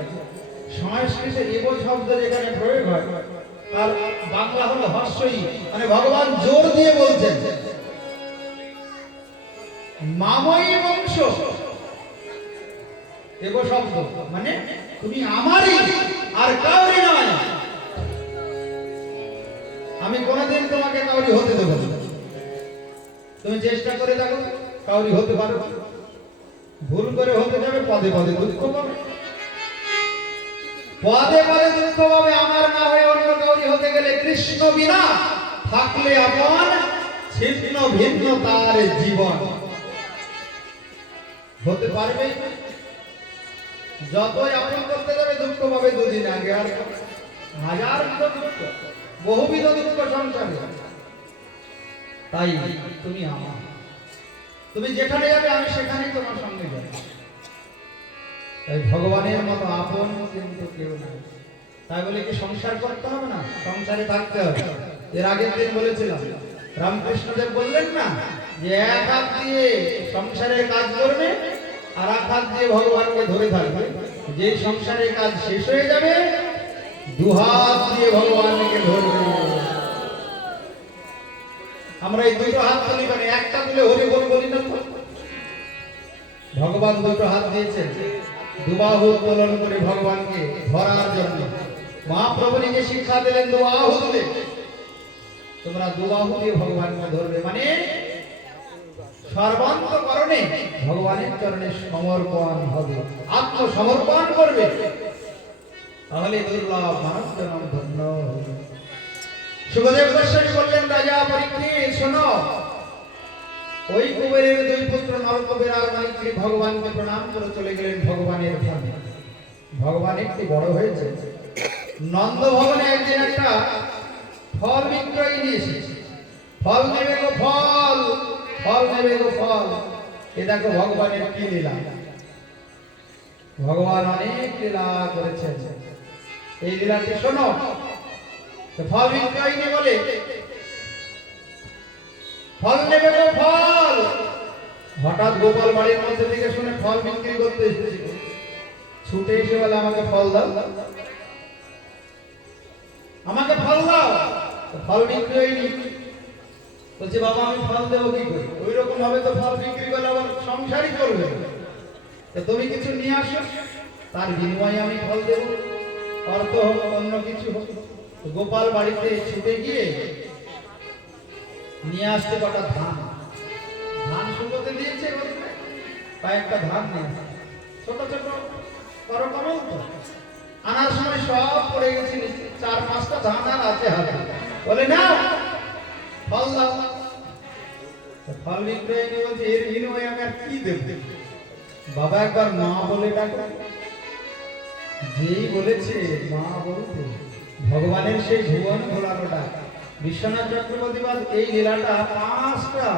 সংস্কৃতে ইব শব্দ যেখানে প্রয়োগ হয় তার বাংলা হলো হর্ষই, মানে ভগবান জোর দিয়ে বলছেন মামাই বংশ। ইব শব্দ মানে তুমি আমারই, আর কাউরি নয়। আমি কোনোদিন তোমাকে কাউরি হতে দেব না। তুমি চেষ্টা করে দেখো, কাউরি হতে পারো। ভুল করে হতে যাবে, পদে পদে দুঃখ পাবে, পদে পদে দুঃখ পাবে। আমার না হয়ে অন্য কাউরি হতে গেলে কৃষ্ণ বিনা থাকলে আপন, ছিন্ন ভিন্ন তার জীবন। হতে পারবে? যতই আপন করতে যাবে দুঃখ পাবে দুদিন আগে, আর হাজার দুঃখ, বহুবিধ দুঃখ সংসারে। তাই তুমি আমার, তুমি যেখানে যাবে আমি সেখানেই তোমার সঙ্গে যাব। তাই ভগবানের মতো আপন কিন্তু কেউ নেই। তাই বলে কি সংসার করতে হবে না? সংসারে থাকতে হবে। এর আগের দিন বলেছিলাম, রামকৃষ্ণদেব বললেন না যে এক হাত দিয়ে সংসারের কাজ করবে আর এক হাত দিয়ে ভগবানকে ধরে থাকবে। যে সংসারের কাজ শেষ হয়ে যাবে, 2 হাত দিয়ে ভগবানকে ধরবে। আমরা এই 2টো হাত তুলি, মানে একটা তুলে হরি বল বলি না। ভগবান 2টো হাত দিয়েছেন, 2 বাহু উত্তোলন করে ভগবানকে ধরার জন্য। মহাপ্রভু নিজে শিক্ষা দিলেন 2 বাহু তুলে তোমরা 2 বাহু দিয়ে ভগবানকে ধরবে, মানে সর্বান্তকরণে ভগবানের চরণে সমর্পণ হবে, আত্মসমর্পণ করবে। তাহলে দুর্লভ মানব জন্ম ধন্য হবে। সুখদেব গোস্বামী বললেন, রাজা পরীক্ষিত শোনো, ওই কুবেরের 2 পুত্র নরকুবের আর মৈত্রী ভগবানকে প্রণাম করে চলে গেলেন ভগবানের ধামে। ভগবান একটু বড় হয়েছে। নন্দ ভবনে একদিন একটা ফল বিক্রয় নিয়ে এসেছে। ফল নেবে গো ফল, ফল নেবে গো ফল। এ দেখো ভগবানের কি লীলা। ভগবান অনেক লীলা করেছেন, এই লীলাটি শোনো। ফল বিক্রয় নিয়ে বলে, ফল নেবে গো ফল। হঠাৎ গোপাল বাড়ির মধ্যে থেকে শুনে ফল বিক্রি করতে এসেছিল, ছুটে এসে বলে আমাকে ফল দাও, আমাকে ফল দাও। ফল বিক্রি হয়নি, বলছে বাবা আমি ফল দেবো কি করে? ওই রকম ভাবে তো ফল বিক্রি করলে আবার সংসারই চলবে। তুমি কিছু নিয়ে আসো, তার বিনিময়ে আমি ফল দেব। অর্থ হোক অন্য কিছু হোক, গোপাল বাড়িতে ছুটে গিয়ে নিয়ে আসতে কটা ধান, ধান শুকোতে দিয়েছে রোদে, কয়েকটা ধান নিয়ে আসে। ছোট ছোট বড় কমল তো, আনার সময় সব পড়ে গেছে নিচে, 4-5টা ধান আর আছে হাতে। বলে না ফল দাও। তো ফল বিক্রয় নিয়ে বলছে এর বিনিময়ে আমি আর কি দেব? বাবা একবার মা বলে ডাকো। যেই বলেছে মা বলতে, ভগবানের সেই ভুবন ভোলানো ডাক। বিশ্বনাথ চক্রবর্তী এই লীলাটা 5টা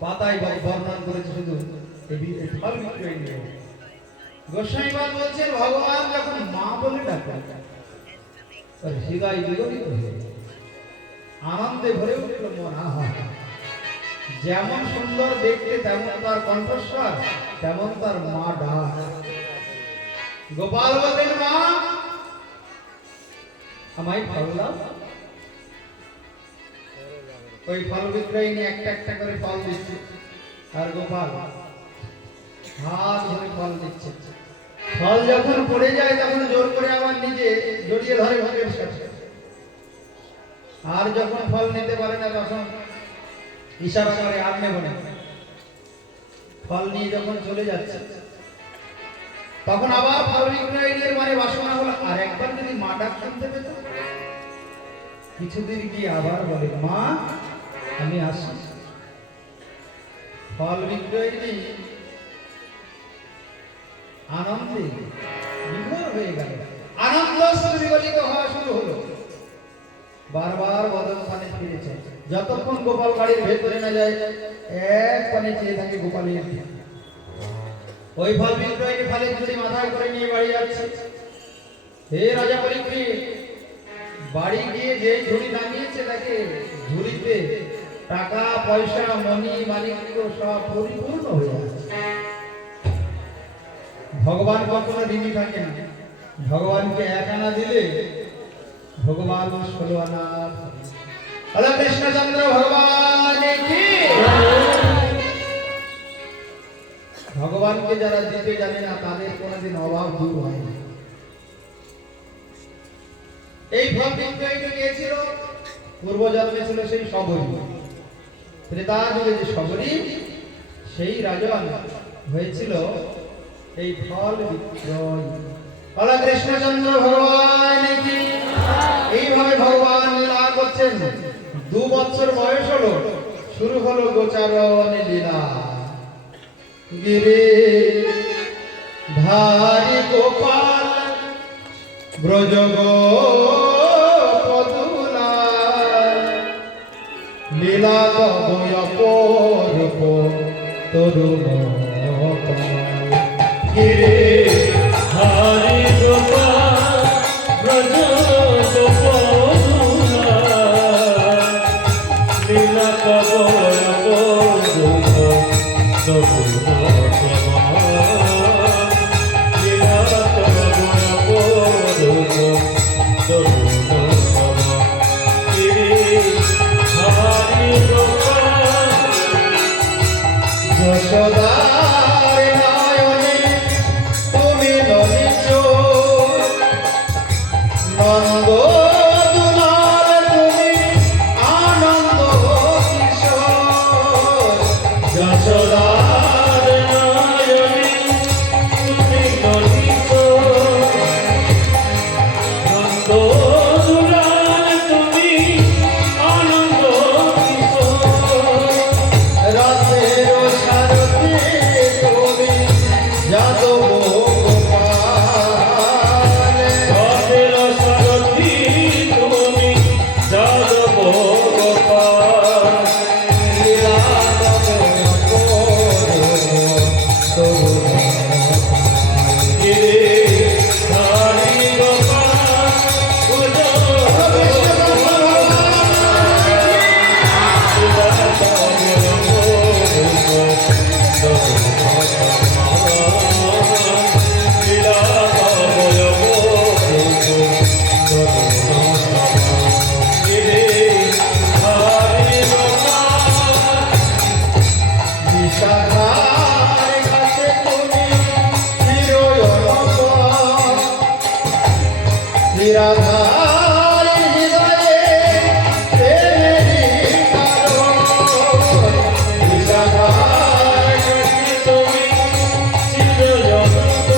পাতায় বর্ণন করেছে শুধু এই ফল বিক্রয় নিয়ে। গোস্বামীপাদ বলছেন ভগবান যখন মা বলে ডাকে তার হৃদয় বিগলিত হয়ে আনন্দে ভরে উঠল মন। আহা, যেমন সুন্দর দেখতে তেমন তার কণ্ঠস্বর, তেমন তার মা ডাক। গোপাল বলেন মা আমায় ফল দাও। ওই ফল বিক্রয় নিয়ে একটা একটা করে ফল দিচ্ছে, আর গোপাল হাত ধরে ফল দিচ্ছে। ফল যখন পড়ে যায় তখন জোর করে আবার নিজে জড়িয়ে ধরে ভোগের সাথে। আর যখন ফল নিতে পারে না তখন ইশারা করে আর নেব না। ফল নিয়ে যখন চলে যাচ্ছে তখন আবার ফল বিক্রয়ের মানে বাসনা হলো আর একবার যদি মা ডাক শুনতে পেত। কিছুদিন গিয়ে আবার বলে মা আমি আসি। ফল বিক্রয়ী আনন্দে বিভোর হয়ে গেল, আনন্দ বিগলিত হওয়া শুরু হলো। বারবার বদন পানে ফিরেছে, যতক্ষণ গোপাল বাড়ির ভেতরে না যায় এক পানে চেয়ে থাকে গোপালের। ওই ফল বিক্রয়ী ফলের ঝুড়ি মাথায় করে নিয়ে বাড়ি যাচ্ছে। হে রাজা পরীক্ষিত, বাড়ি গিয়ে যে ঝুড়ি নামিয়েছে তাকে ঝুড়িতে টাকা পয়সা মণি মাণিক্য সব পরিপূর্ণ হয়ে আছে। ভগবান কখনো ঋণী থাকে না। ভগবানকে 1 আনা দিলে ভগবান 16 আনা। হলো কৃষ্ণচন্দ্র ভগবান কি। ভগবানকে যারা দিতে জানে না তাদের কোনোদিন অভাব দূর হয় না। এই ফল বিক্রয়কে নিয়েছিল পূর্বজন্মে ছিল সেই শবরী, ত্রেতা যুগে যে শবরী সেই রাজন হয়েছিল এই ফল বিক্রয়। বলা কৃষ্ণচন্দ্র ভগবান কি। এইভাবে ভগবান লীলা করছেন। 2 বছর বয়স হলো, শুরু হলো গোচারণ লীলা। গিরি ধারি গোপাল ব্রজ গোপদুলা লীলা তবয় অপরূপ তরুণ গিরি হরি গোপাল ব্রজ গোপদুলা লীলা তবয় অপরূপ তরুণ লীলা তবয় অপরূপ তরুণ গিরি হরি গোপাল যশোদার নয়নে তুমি ললিত, নন্দ দুলাল তুমি আনন্দ কিশোর। যশোদার নয়নে তুমি ললিত, নন্দ দুলাল তুমি আনন্দ কিশোর। রাতের সারথি তুমি যাদব গোপাল। রথের সারথি তুমি যাদব গোপাল। লীলা তবয় অপরূপ তরুণ। গিরি হরি গোপাল ব্রজ গোপদুলা শ্রীরাধার হৃদয়ে প্রেমেরই কারণ। শ্রীরাধার তুমি চিরজগত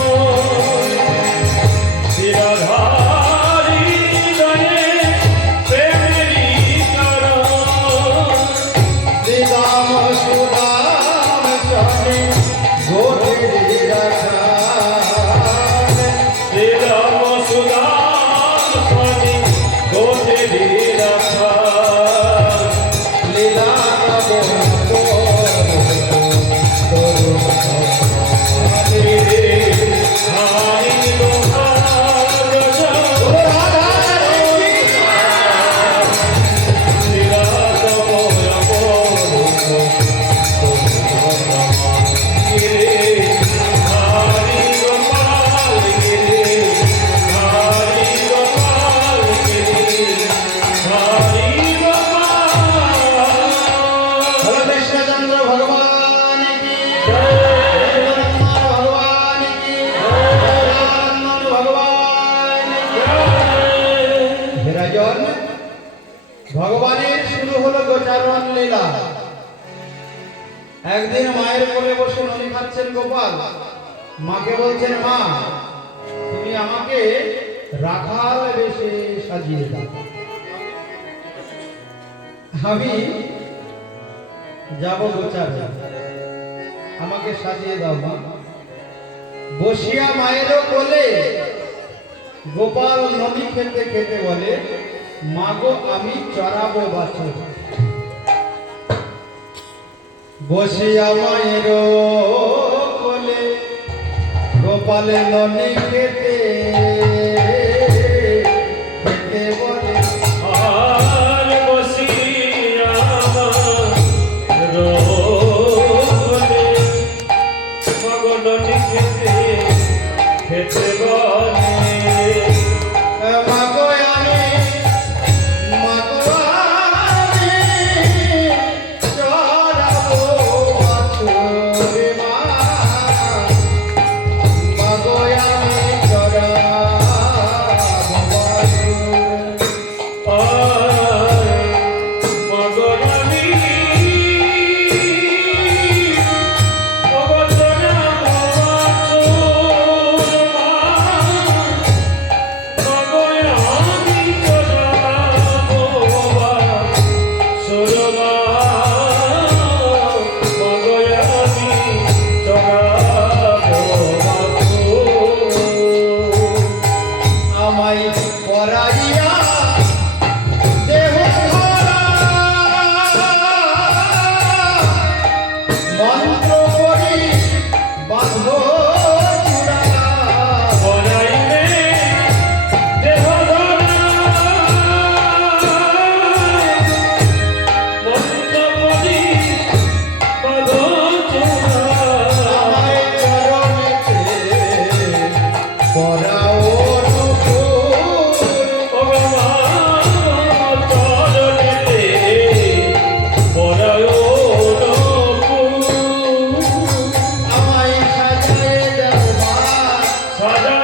শ্রীরাধারি হৃদয়ে প্রেমেরই কারণ। শ্রীরাম সুদাম চরণে গোটের রাখাল। শ্রীরাম সুদাম স্বামী গোধেরি রাখা। লীলা হারি লোহার কৃষ্ণচন্দ্র ভগবান কি ভগবান কি ভগবান বিরাজন। ভগবানের শুরু হলো গোচারণ লীলা। একদিন মায়ের কোলে বসে নদী খাচ্ছেন গোপাল। মাকে বলছেন, মা তুমি আমাকে রাখাল বেশে সাজিয়ে দাও, আমি যাব গোচার, আমাকে সাজিয়ে দাও মা। বসিয়া মায়েরও কোলে গোপাল নদী খেতে খেতে বলে, মাগো আমি চড়াবো বাছুর। বসিয়া মায়ের কোলে গোপাল নদী খেতে খেতে বলে, আর বসিয়া রোলে মগননি খেতে খেতে বলে। মাগো আমি চড়াবো বাছুর মা। মাগো আমি চড়াবো বাছুর। মগননি আমায় পরাইয়া দেহ ধরা মন্ত্র করি বাঁধ চূড়া। আমায় চরণেতে পরাও আমায় সাজায়ে দাও মা। সাজা